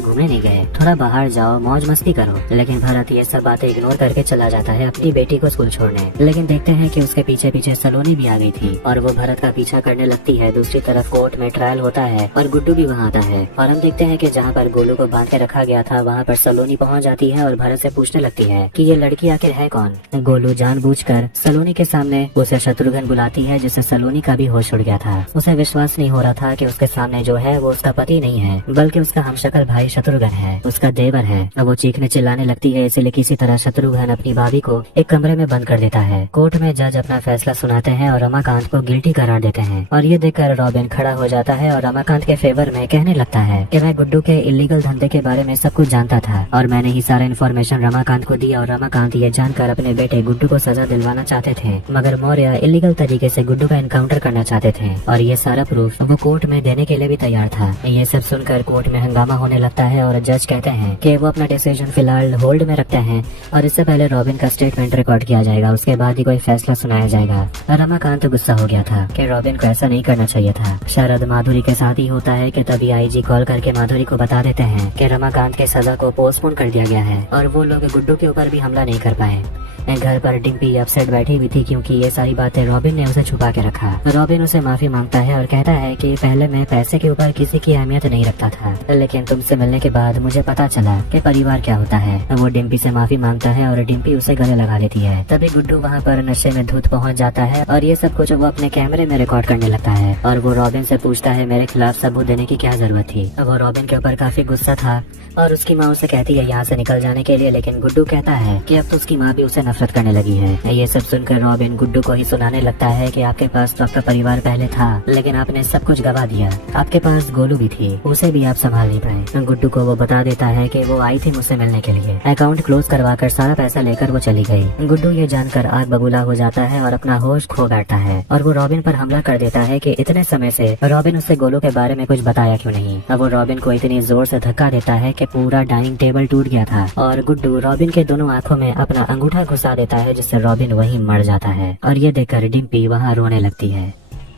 घूमने नहीं गए, थोड़ा बाहर जाओ मौज मस्ती करो। लेकिन भरत ये सब बातें इग्नोर करके चला जाता है अपनी बेटी को स्कूल छोड़ने। लेकिन देखते हैं कि उसके पीछे पीछे सलोनी भी आ गई थी और वो भरत का पीछा करने लगती लगती है। दूसरी तरफ कोर्ट में ट्रायल होता है और गुड्डू भी वहाँ आता है और हम देखते हैं कि जहाँ पर गोलू को बांध के रखा गया था वहाँ पर सलोनी पहुँच जाती है और भरत से पूछने लगती है कि ये लड़की आखिर है कौन। गोलू जानबूझकर सलोनी के सामने उसे शत्रुघ्न बुलाती है, जिससे सलोनी का भी होश उड़ गया था। उसे विश्वास नहीं हो रहा था कि उसके सामने जो है वो उसका पति नहीं है बल्कि उसका हमशक्ल भाई शत्रुघ्न है, उसका देवर है। अब वो चीखने चिल्लाने लगती है, इसलिए किसी तरह शत्रुघ्न अपनी भाभी को एक कमरे में बंद कर देता है। कोर्ट में जज अपना फैसला सुनाते हैं और रमाकांत को गिल्टी करार देते हैं और ये देखकर रॉबिन खड़ा हो जाता है और रमाकांत के फेवर में कहने लगता है कि मैं गुड्डू के इलीगल धंधे के बारे में सब कुछ जानता था और मैंने ही सारा इन्फॉर्मेशन रमाकांत को दिया और रमाकांत ये जानकर अपने बेटे गुड्डू को सजा दिलवाना चाहते थे, मगर मौर्य इलीगल तरीके से गुड्डू का एनकाउंटर करना चाहते थे और ये सारा प्रूफ वो कोर्ट में देने के लिए भी तैयार था। ये सब सुनकर कोर्ट में हंगामा होने लगता है और जज कहते हैं कि वो अपना डिसीजन फिलहाल होल्ड में रखते हैं और इससे पहले रॉबिन का स्टेटमेंट रिकॉर्ड किया जाएगा, उसके बाद ही कोई फैसला सुनाया जाएगा। रमाकांत गुस्सा हो गया था कि रॉबिन को ऐसा नहीं करना चाहिए था। शरद माधुरी के साथ ही होता है कि तभी आईजी कॉल करके माधुरी को बता देते हैं कि रमाकांत के सजा को पोस्टपोन कर दिया गया है और वो लोग गुड्डू के ऊपर भी हमला नहीं कर पाए। घर पर डिम्पी अपसेट बैठी हुई थी क्योंकि ये सारी बातें रॉबिन ने उसे छुपा के रखा। रॉबिन उसे माफी मांगता है और कहता है कि पहले मैं पैसे के ऊपर किसी की अहमियत नहीं रखता था, लेकिन तुमसे मिलने के बाद मुझे पता चला कि परिवार क्या होता है। वो डिम्पी से माफी मांगता है और डिम्पी उसे गले लगा लेती है। तभी गुड्डू वहाँ पर नशे में धुत पहुँच जाता है और ये सब कुछ वो अपने कैमरे में रिकॉर्ड करने लगता है और वो रॉबिन से पूछता है मेरे खिलाफ सबूत देने की क्या जरूरत थी। वो रॉबिन के ऊपर काफी गुस्सा था और उसकी माँ उसे कहती है यहाँ से निकल जाने के लिए, लेकिन गुड्डू कहता है कि अब तो उसकी माँ भी उसे नफरत करने लगी है। ये सब सुनकर रॉबिन गुड्डू को ही सुनाने लगता है कि आपके पास तो आपका परिवार पहले था, लेकिन आपने सब कुछ गवा दिया। आपके पास गोलू भी थी, उसे भी आप संभाल नहीं पाए। गुड्डू को वो बता देता है कि वो आई थी मुझसे मिलने के लिए, अकाउंट क्लोज करवाकर सारा पैसा लेकर वो चली गई। गुड्डू ये जानकर आग बबूला हो जाता है और अपना होश खो बैठता है और वो रॉबिन पर हमला कर देता है कि इतने समय से रॉबिन उससे गोलू के बारे में कुछ बताया क्यों नहीं। अब वो रॉबिन को इतनी जोर से धक्का देता है कि पूरा डाइनिंग टेबल टूट गया था और गुड्डू रॉबिन के दोनों आंखों में अपना अंगूठा घुसा देता है, जिससे रॉबिन वहीं मर जाता है और ये देखकर डिम्पी वहाँ रोने लगती है।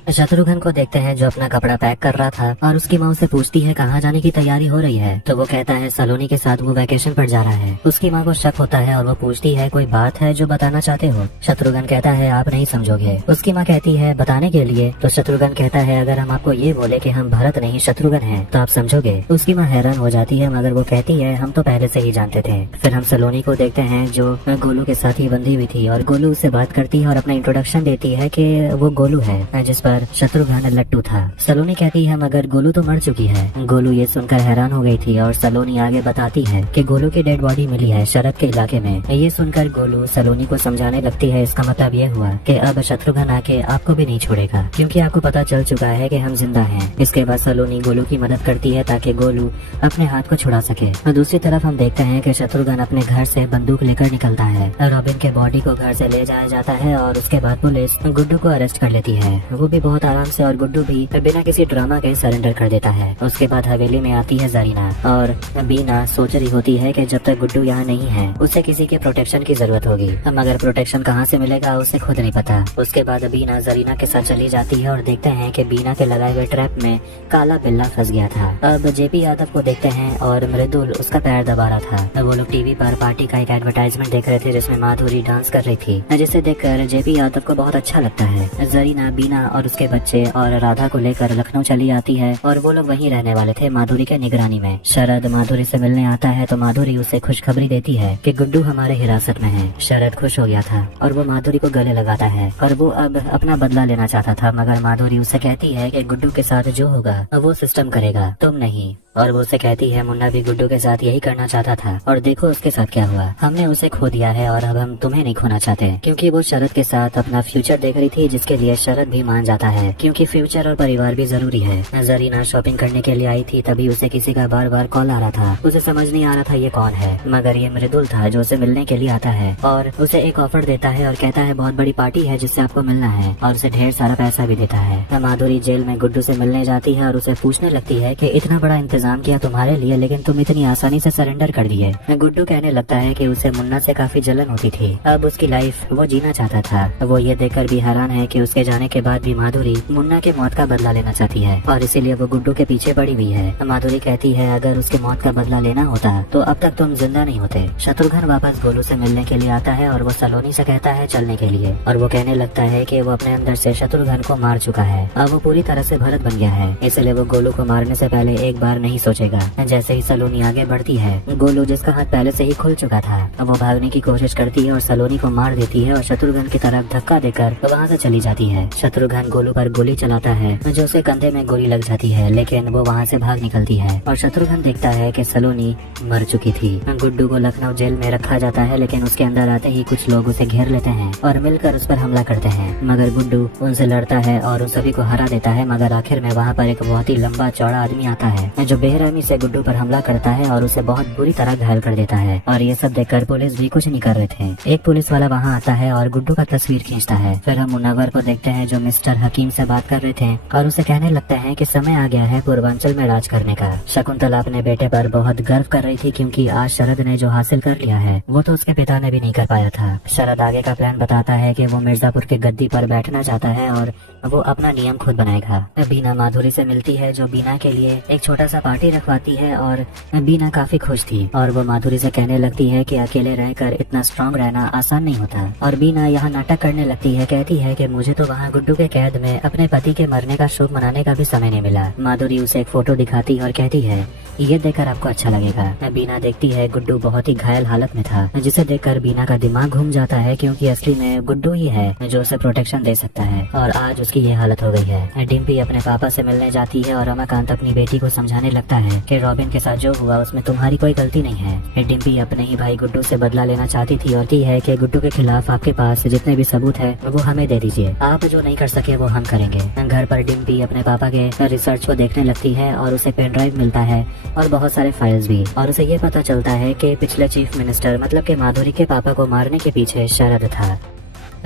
शत्रुघ्न को देखते हैं जो अपना कपड़ा पैक कर रहा था और उसकी माँ उससे पूछती है कहाँ जाने की तैयारी हो रही है, तो वो कहता है सलोनी के साथ वो वैकेशन पर जा रहा है। उसकी माँ को शक होता है और वो पूछती है कोई बात है जो बताना चाहते हो। शत्रुघ्न कहता है आप नहीं समझोगे। उसकी माँ कहती है बताने के लिए, तो शत्रुघ्न कहता है अगर हम आपको ये बोले कि हम भरत नहीं शत्रुघ्न हैं तो आप समझोगे। उसकी माँ हैरान हो जाती है मगर वो कहती है हम तो पहले से ही जानते थे। फिर हम सलोनी को देखते हैं जो गोलू के साथ ही बंधी हुई थी और गोलू उससे बात करती है और अपना इंट्रोडक्शन देती है कि वो गोलू है, जिस पर शत्रुघ्न लट्टू था। सलोनी कहती है मगर गोलू तो मर चुकी है। गोलू ये सुनकर हैरान हो गई थी और सलोनी आगे बताती है कि गोलू की डेड बॉडी मिली है शरद के इलाके में। ये सुनकर गोलू सलोनी को समझाने लगती है इसका मतलब ये हुआ कि अब शत्रुघ्न आके आपको भी नहीं छोड़ेगा क्योंकि आपको पता चल चुका है कि हम जिंदा हैं। इसके बाद सलोनी गोलू की मदद करती है ताकि गोलू अपने हाथ को छुड़ा सके। और दूसरी तरफ हम देखते हैं कि शत्रुघ्न अपने घर से बंदूक लेकर निकलता है। रॉबिन के बॉडी को घर से ले जाया जाता है और उसके बाद पुलिस गुड्डू को अरेस्ट कर लेती है। वो भी बहुत आराम से और गुड्डू भी बिना किसी ड्रामा के सरेंडर कर देता है। उसके बाद हवेली में आती है जरीना और बीना सोच रही होती है कि जब तक गुड्डू यहाँ नहीं है उसे किसी के प्रोटेक्शन की जरूरत होगी, मगर प्रोटेक्शन कहाँ से मिलेगा उसे खुद नहीं पता। उसके बाद बीना जरीना के साथ चली जाती है और देखते हैं कि बीना के लगाए हुए ट्रैप में काला बिल्ला फंस गया था। अब जेपी यादव को देखते हैं और मृदुल उसका पैर दबा रहा था। वो लोग टीवी पर पार्टी का एक एडवर्टाइजमेंट देख रहे थे जिसमें माधुरी डांस कर रही थी, जिसे देखकर जेपी यादव को बहुत अच्छा लगता है। जरीना बीना और उसके बच्चे और राधा को लेकर लखनऊ चली आती है और वो लोग वहीं रहने वाले थे माधुरी के निगरानी में। शरद माधुरी से मिलने आता है तो माधुरी उसे खुशखबरी देती है कि गुड्डू हमारे हिरासत में है। शरद खुश हो गया था और वो माधुरी को गले लगाता है और वो अब अपना बदला लेना चाहता था, मगर माधुरी उसे कहती है कि गुड्डू के साथ जो होगा वो सिस्टम करेगा, तुम नहीं। और वो उसे कहती है मुन्ना भी गुड्डू के साथ यही करना चाहता था और देखो उसके साथ क्या हुआ, हमने उसे खो दिया है और अब हम तुम्हें नहीं खोना चाहते। क्योंकि वो शरद के साथ अपना फ्यूचर देख रही थी, जिसके लिए शरद भी मान जाता है क्योंकि फ्यूचर और परिवार भी जरूरी है। जरीना शॉपिंग करने के लिए आई थी, तभी उसे किसी का बार बार कॉल आ रहा था। उसे समझ नहीं आ रहा था ये कौन है, मगर ये मृदुल था जो उसे मिलने के लिए आता है और उसे एक ऑफर देता है और कहता है बहुत बड़ी पार्टी है जिससे आपको मिलना है और उसे ढेर सारा पैसा भी देता है। माधुरी जेल में गुड्डू से मिलने जाती है और उसे पूछने लगती है कि इतना बड़ा इंतजाम इंतजाम किया तुम्हारे लिए, लेकिन तुम इतनी आसानी से सरेंडर कर दिए। गुड्डू कहने लगता है कि उसे मुन्ना से काफी जलन होती थी, अब उसकी लाइफ वो जीना चाहता था। वो ये देखकर भी हैरान है कि उसके जाने के बाद भी माधुरी मुन्ना के मौत का बदला लेना चाहती है और इसीलिए वो गुड्डू के पीछे पड़ी हुई है। माधुरी कहती है अगर उसके मौत का बदला लेना होता तो अब तक तुम जिंदा नहीं होते। शत्रुघ्न वापस गोलू से मिलने के लिए आता है और वो सलोनी से कहता है चलने के लिए, और वो कहने लगता है कि वो अपने अंदर से शत्रुघ्न को मार चुका है, अब वो पूरी तरह से भरत बन गया है, इसलिए वो गोलू को मारने से पहले एक बार नहीं सोचेगा। जैसे ही सलोनी आगे बढ़ती है, गोलू जिसका हाथ पहले से ही खुल चुका था, वो भागने की कोशिश करती है और सलोनी को मार देती है और शत्रुघ्न की तरफ धक्का देकर वहाँ से चली जाती है। शत्रुघ्न गोलू पर गोली चलाता है जो उसे कंधे में गोली लग जाती है, लेकिन वो वहाँ से भाग निकलती है और शत्रुघ्न देखता है कि सलोनी मर चुकी थी। गुड्डू को लखनऊ जेल में रखा जाता है, लेकिन उसके अंदर आते ही कुछ लोग उसे घेर लेते हैं और मिलकर उस पर हमला करते हैं, मगर गुड्डू उनसे लड़ता है और उन सभी को हरा देता है। मगर आखिर में वहाँ पर एक बहुत ही लंबा चौड़ा आदमी आता है जो बेरहमी से गुड्डू पर हमला करता है और उसे बहुत बुरी तरह घायल कर देता है, और ये सब देखकर पुलिस भी कुछ नहीं कर रहे थे। एक पुलिस वाला वहाँ आता है और गुड्डू का तस्वीर खींचता है। फिर हम मुनव्वर को देखते हैं जो मिस्टर हकीम से बात कर रहे थे और उसे कहने लगते हैं कि समय आ गया है पूर्वांचल में राज करने का। शकुंतला अपने बेटे पर बहुत गर्व कर रही थी क्योंकि आज शरद ने जो हासिल कर लिया है वो तो उसके पिता ने भी नहीं कर पाया था। शरद आगे का प्लान बताता है कि वो मिर्जापुर के गद्दी पर बैठना चाहता है और वो अपना नियम खुद बनाएगा। बीना माधुरी से मिलती है जो बीना के लिए एक छोटा सा पार्टी रखवाती है और बीना काफी खुश थी और वो माधुरी से कहने लगती है कि अकेले रहकर इतना स्ट्रांग रहना आसान नहीं होता, और बीना यहाँ नाटक करने लगती है, कहती है कि मुझे तो वहाँ गुड्डू के कैद में अपने पति के मरने का शोक मनाने का भी समय नहीं मिला। माधुरी उसे एक फोटो दिखाती और कहती है ये देखकर आपको अच्छा लगेगा। बीना देखती है गुड्डू बहुत ही घायल हालत में था, जिसे देखकर बीना का दिमाग घूम जाता है क्योंकि असली में गुड्डू ही है जो उसे प्रोटेक्शन दे सकता है, और आज उसकी ये हालत हो गई है। डिम्पी अपने पापा से मिलने जाती है और रमाकांत अपनी बेटी को समझाने लगता है कि रॉबिन के साथ जो हुआ उसमें तुम्हारी कोई गलती नहीं है। डिम्पी अपने ही भाई गुड्डू से बदला लेना चाहती थी और कहती है कि गुड्डू के खिलाफ आपके पास जितने भी सबूत है वो हमें दे दीजिए, आप जो नहीं कर सके वो हम करेंगे। घर पर डिम्पी अपने पापा के रिसर्च को देखने लगती है और उसे पेन ड्राइव मिलता है और बहुत सारे फाइल्स भी, और उसे ये पता चलता है कि पिछले चीफ मिनिस्टर मतलब के माधुरी के पापा को मारने के पीछे शरद था।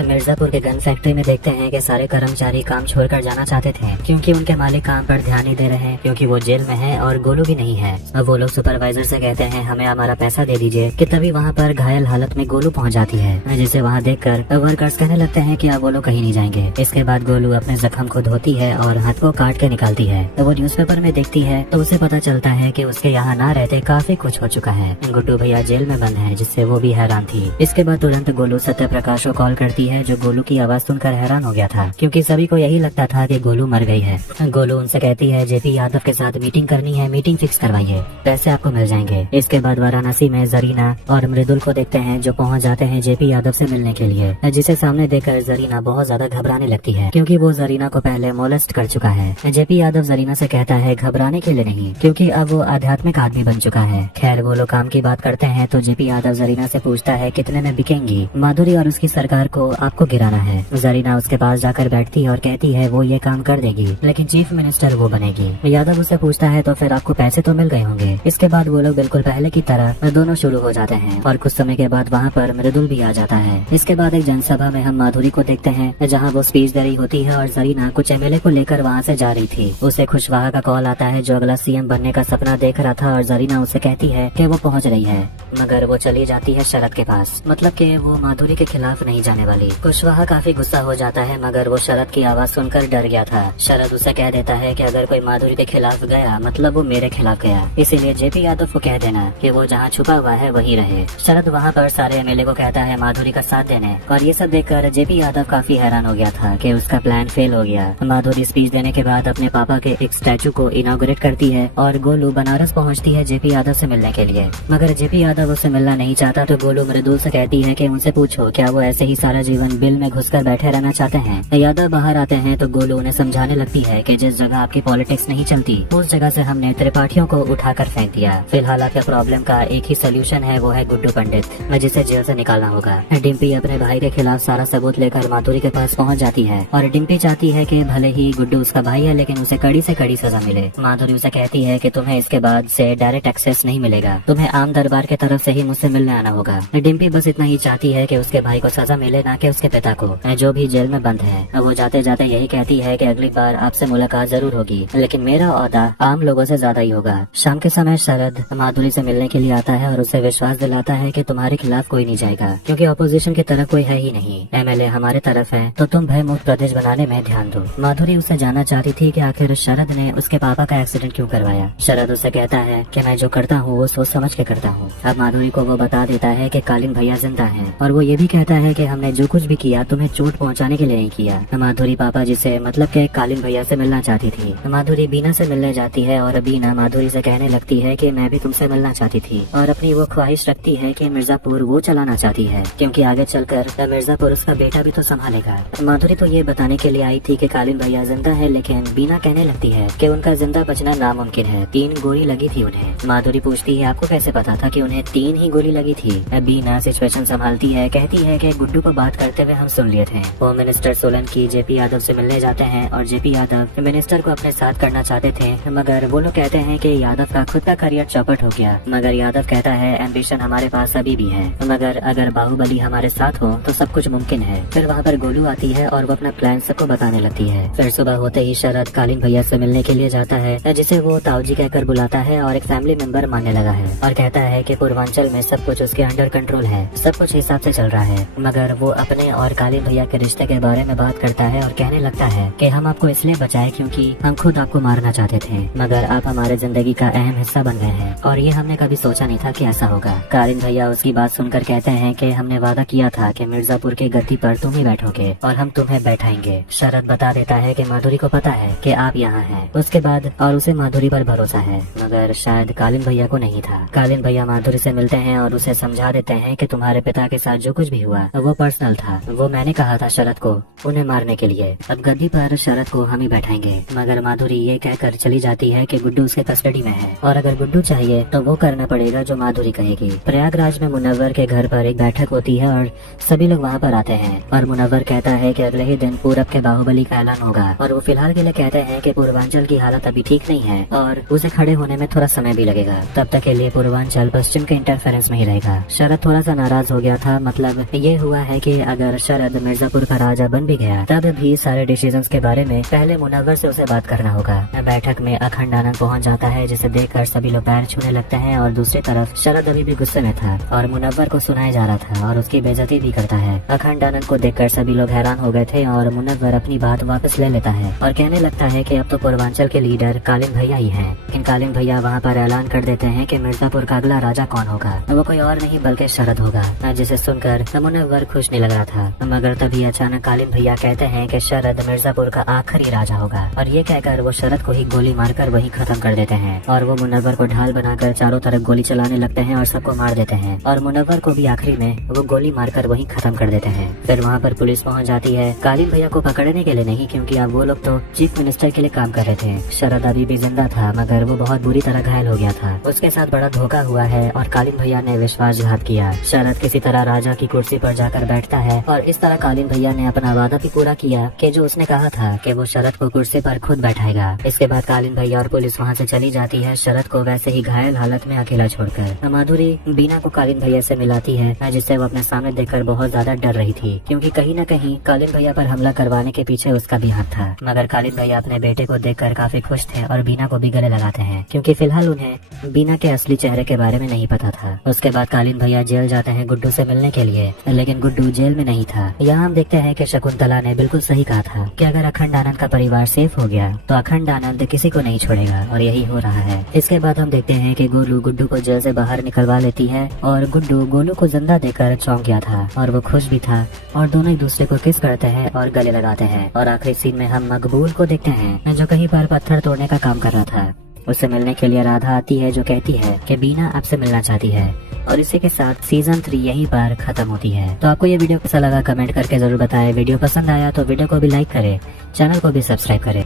मिर्जापुर के गन फैक्ट्री में देखते हैं कि सारे कर्मचारी काम छोड़कर जाना चाहते थे क्योंकि उनके मालिक काम पर ध्यान नहीं दे रहे हैं क्योंकि वो जेल में है और गोलू भी नहीं है। अब वो लोग सुपरवाइजर से कहते हैं हमें हमारा पैसा दे दीजिए कि तभी वहाँ पर घायल हालत में गोलू पहुँच जाती है, जिसे वहाँ देखकर वर्कर्स कहने लगते हैं कि अब वो लोग कहीं नहीं जाएंगे। इसके बाद गोलू अपने जख्म को धोती है और हाथ को काट के निकालती है। तो वो न्यूज़पेपर में देखती है तो उसे पता चलता है कि उसके यहाँ ना रहते काफी कुछ हो चुका है। गुड्डू भैया जेल में बंद है, जिससे वो भी हैरान थी। इसके बाद तुरंत गोलू सत्य प्रकाश को कॉल करती है जो गोलू की आवाज सुनकर हैरान हो गया था क्योंकि सभी को यही लगता था कि गोलू मर गई है। गोलू उनसे कहती है जेपी यादव के साथ मीटिंग करनी है, मीटिंग फिक्स करवाइए, पैसे आपको मिल जाएंगे। इसके बाद वाराणसी में जरीना और मृदुल को देखते हैं जो पहुंच जाते हैं जेपी यादव से मिलने के लिए, जिसे सामने देखकर जरीना बहुत ज्यादा घबराने लगती है क्योंकि वो जरीना को पहले मोलेस्ट कर चुका है। जेपी यादव जरीना से कहता है घबराने के लिए नहीं क्योंकि अब वो आध्यात्मिक आदमी बन चुका है। खैर वो लोग काम की बात करते हैं तो जेपी यादव जरीना से पूछता है कितने में बिकेंगी माधुरी और उसकी सरकार को, आपको गिराना है। जरीना उसके पास जाकर बैठती है और कहती है वो ये काम कर देगी लेकिन चीफ मिनिस्टर वो बनेगी। यादव उससे पूछता है तो फिर आपको पैसे तो मिल गए होंगे। इसके बाद वो लोग बिल्कुल पहले की तरह दोनों शुरू हो जाते हैं और कुछ समय के बाद वहाँ पर मृदुल भी आ जाता है। इसके बाद एक जनसभा में हम माधुरी को देखते हैं जहाँ वो स्पीच दे रही होती है और जरीना कुछ एमएलए को लेकर वहाँ से जा रही थी। उसे खुशवाहा का कॉल आता है जो अगला सीएम बनने का सपना देख रहा था और जरीना उसे कहती है कि वो पहुँच रही है, मगर वो चली जाती है शरद के पास, मतलब कि वो माधुरी के खिलाफ नहीं जाने वाली। कुशवाहा काफी गुस्सा हो जाता है मगर वो शरद की आवाज सुनकर डर गया था। शरद उसे कह देता है कि अगर कोई माधुरी के खिलाफ गया मतलब वो मेरे खिलाफ गया, इसीलिए जेपी यादव को कह देना कि वो जहाँ छुपा हुआ है वही रहे। शरद वहाँ पर सारे एमएलए को कहता है माधुरी का साथ देने, और ये सब देखकर जेपी यादव काफी हैरान हो गया था कि उसका प्लान फेल हो गया। माधुरी स्पीच देने के बाद अपने पापा के एक स्टैचू को इनॉग्रेट करती है और गोलू बनारस पहुँचती है जेपी यादव से मिलने के लिए, मगर जेपी यादव उससे मिलना नहीं चाहता तो गोलू मृदुल से कहती है कि उनसे पूछो क्या वो ऐसे ही सारा जीवन बिल में घुसकर बैठे रहना चाहते हैं। यादव बाहर आते हैं तो गोलू उन्हें समझाने लगती है कि जिस जगह आपकी पॉलिटिक्स नहीं चलती उस जगह से हमने त्रिपाठियों को उठाकर फेंक दिया। फिलहाल आपके प्रॉब्लम का एक ही सोल्यूशन है, वो है गुड्डू पंडित, जिसे जेल से निकालना होगा। डिम्पी अपने भाई के खिलाफ सारा सबूत लेकर माधुरी के पास पहुंच जाती है और डिम्पी चाहती है कि भले ही गुड्डू उसका भाई है लेकिन उसे कड़ी से कड़ी सजा मिले। माधुरी उसे कहती है कि तुम्हें इसके बाद से डायरेक्ट एक्सेस नहीं मिलेगा, तुम्हें आम दरबार के तरफ से ही मुझसे मिलने आना होगा। डिम्पी बस इतना ही चाहती है कि उसके भाई को सजा मिले, ना के उसके पिता को, जो भी जेल में बंद है। वो जाते जाते यही कहती है कि अगली बार आपसे मुलाकात जरूर होगी, लेकिन मेरा ओहदा आम लोगों से ज्यादा ही होगा। शाम के समय शरद माधुरी से मिलने के लिए आता है और उसे विश्वास दिलाता है कि तुम्हारे खिलाफ कोई नहीं जाएगा, क्योंकि अपोजिशन की तरफ कोई है ही नहीं। एमएलए हमारे तरफ है, तो तुम भय मुक्त प्रदेश बनाने में ध्यान दो। माधुरी उससे जानना चाहती थी कि आखिर शरद ने उसके पापा का एक्सीडेंट क्यों करवाया। शरद उससे कहता है कि मैं जो करता हूँ वो सोच समझ के करता हूँ। अब माधुरी को वो बता देता है कि कालीन भैया जिंदा हैं, और वो ये भी कहता है कि हमने जो कुछ भी किया तुम्हें चोट पहुंचाने के लिए नहीं किया। माधुरी पापा जी से मतलब के कालीन भैया से मिलना चाहती थी। माधुरी बीना से मिलने जाती है और बीना माधुरी से कहने लगती है कि मैं भी तुमसे मिलना चाहती थी, और अपनी वो ख्वाहिश रखती है कि मिर्जापुर वो चलाना चाहती है, क्योंकि आगे चलकर मिर्जापुर उसका बेटा भी तो संभालेगा। माधुरी तो ये बताने के लिए आई थी कि कालीन भैया जिंदा है, लेकिन बीना कहने लगती है कि उनका जिंदा बचना नामुमकिन है, 3 गोली लगी थी उन्हें। माधुरी पूछती है आपको कैसे पता था कि उन्हें 3 ही गोली लगी थी। बीना सिचुएशन संभालती है, कहती है कि गुड्डू को बात करते हुए हम सुन लिए थे। Home minister Solanki JP Yadav से मिलने जाते हैं और जेपी यादव मिनिस्टर को अपने साथ करना चाहते थे, मगर वो लोग कहते हैं कि यादव का खुद का करियर चौपट हो गया। मगर यादव कहता है एम्बिशन हमारे पास अभी भी है, मगर अगर बाहुबली हमारे साथ हो तो सब कुछ मुमकिन है। फिर वहाँ पर गोलू आती है और वो अपना प्लान सबको बताने लगती है। फिर सुबह होते ही शरद कालीन भैया से मिलने के लिए जाता है, जिसे वो ताऊजी कहकर बुलाता है और एक फैमिली मेंबर मानने लगा है, और कहता है कि पूर्वांचल में सब कुछ उसके अंडर कंट्रोल है, सब कुछ हिसाब से चल रहा है। मगर वो अपने और कालीन भैया के रिश्ते के बारे में बात करता है और कहने लगता है कि हम आपको इसलिए बचाए क्योंकि हम खुद आपको मारना चाहते थे, मगर आप हमारे जिंदगी का अहम हिस्सा बन गए हैं, और ये हमने कभी सोचा नहीं था कि ऐसा होगा। कालीन भैया उसकी बात सुनकर कहते हैं कि हमने वादा किया था कि मिर्जापुर के गद्दी पर तुम ही बैठोगे और हम तुम्हें बैठाएंगे। शरद बता देता है कि माधुरी को पता है कि आप यहाँ हैं। उसके बाद और उसे माधुरी पर भरोसा है, मगर शायद कालीन भैया को नहीं था। कालीन भैया माधुरी से मिलते हैं और उसे समझा देते हैं कि तुम्हारे पिता के साथ जो कुछ भी हुआ वो पर्सनल था, वो मैंने कहा था शरद को उन्हें मारने के लिए। अब गद्दी पर शरद को हम ही बैठाएंगे। मगर माधुरी ये कहकर चली जाती है कि गुड्डू उसके कस्टडी में है, और अगर गुड्डू चाहिए तो वो करना पड़ेगा जो माधुरी कहेगी। प्रयागराज में मुनव्वर के घर पर एक बैठक होती है और सभी लोग वहाँ पर आते हैं, और मुनव्वर कहता है कि अगले ही दिन पूरब के बाहुबली का ऐलान होगा, और वो फिलहाल के लिए कहते हैं कि पूर्वांचल की हालत अभी ठीक नहीं है और उसे खड़े होने में थोड़ा समय भी लगेगा। तब तक के लिए पूर्वांचल पश्चिम के इंटरफेरेंस में ही रहेगा। शरद थोड़ा सा नाराज हो गया था, मतलब ये हुआ है कि अगर शरद मिर्जापुर का राजा बन भी गया तब भी सारे डिसीजंस के बारे में पहले मुनव्वर से उसे बात करना होगा। बैठक में अखंड आनंद पहुंच जाता है, जिसे देखकर सभी लोग पैर छूने लगते हैं, और दूसरी तरफ शरद अभी भी गुस्से में था और मुनव्वर को सुनाया जा रहा था और उसकी बेइज्जती भी करता है। अखंड आनंद को देखकर सभी लोग हैरान हो गए थे और मुनव्वर अपनी बात वापस ले लेता है और कहने लगता है कि अब तो पूर्वांचल के लीडर कालीन भैया ही हैं। लेकिन कालीन भैया वहाँ पर ऐलान कर देते हैं कि मिर्जापुर का अगला राजा कौन होगा, वो कोई और नहीं बल्कि शरद होगा, जिसे सुनकर मुनव्वर खुश नहीं लग रहा था। मगर तभी अचानक कालीन भैया कहते हैं कि शरद मिर्जापुर का आखिरी राजा होगा, और ये कहकर वो शरद को ही गोली मारकर वही खत्म कर देते हैं, और वो मुनव्वर को ढाल बनाकर चारों तरफ गोली चलाने लगते हैं और सबको मार देते हैं, और मुनव्वर को भी आखिरी में वो गोली मारकर वही खत्म कर देते हैं। फिर वहाँ पर पुलिस पहुँच जाती है, कालीन भैया को पकड़ने के लिए नहीं, क्योंकि अब वो लोग तो चीफ मिनिस्टर के लिए काम कर रहे थे। शरद अभी भी जिंदा था, मगर वो बहुत बुरी तरह घायल हो गया था। उसके साथ बड़ा धोखा हुआ है और कालीन भैया ने विश्वासघात किया। शरद किसी तरह राजा की कुर्सी पर जाकर बैठता है, और इस तरह कालीन भैया ने अपना वादा भी पूरा किया कि जो उसने कहा था कि वो शरद को कुर्सी पर खुद बैठाएगा। इसके बाद कालीन भैया और पुलिस वहाँ से चली जाती है, शरद को वैसे ही घायल हालत में अकेला छोड़कर। माधुरी बीना को कालीन भैया से मिलाती है, जिससे वो अपने सामने देखकर बहुत ज्यादा डर रही थी, क्योंकि कहीं न कहीं कालीन भैया पर हमला करवाने के पीछे उसका भी हाथ था। मगर कालीन भैया अपने बेटे को देखकर काफी खुश थे और बीना को भी गले लगाते हैं, क्योंकि फिलहाल उन्हें बीना के असली चेहरे के बारे में नहीं पता था। उसके बाद कालीन भैया जेल जाते हैं गुड्डू से मिलने के लिए, लेकिन गुड्डू जेल में नहीं था। यहाँ हम देखते हैं कि शकुंतला ने बिल्कुल सही कहा था कि अगर अखंड आनंद का परिवार सेफ हो गया तो अखंड आनंद किसी को नहीं छोड़ेगा, और यही हो रहा है। इसके बाद हम देखते हैं कि गोलू गुड्डू को जेल से बाहर निकलवा लेती है, और गुड्डू गोलू को जिंदा देकर चौंक गया था और वो खुश भी था, और दोनों एक दूसरे को किस करते हैं और गले लगाते हैं। और आखिरी सीन में हम मकबूल को देखते हैं, जो कहीं पर पत्थर तोड़ने का काम कर रहा था। उससे मिलने के लिए राधा आती है, जो कहती है कि बीना आपसे मिलना चाहती है, और इसी के साथ सीजन 3 यहीं पर खत्म होती है। तो आपको ये वीडियो कैसा लगा कमेंट करके जरूर बताएं। वीडियो पसंद आया तो वीडियो को भी लाइक करें, चैनल को भी सब्सक्राइब करें।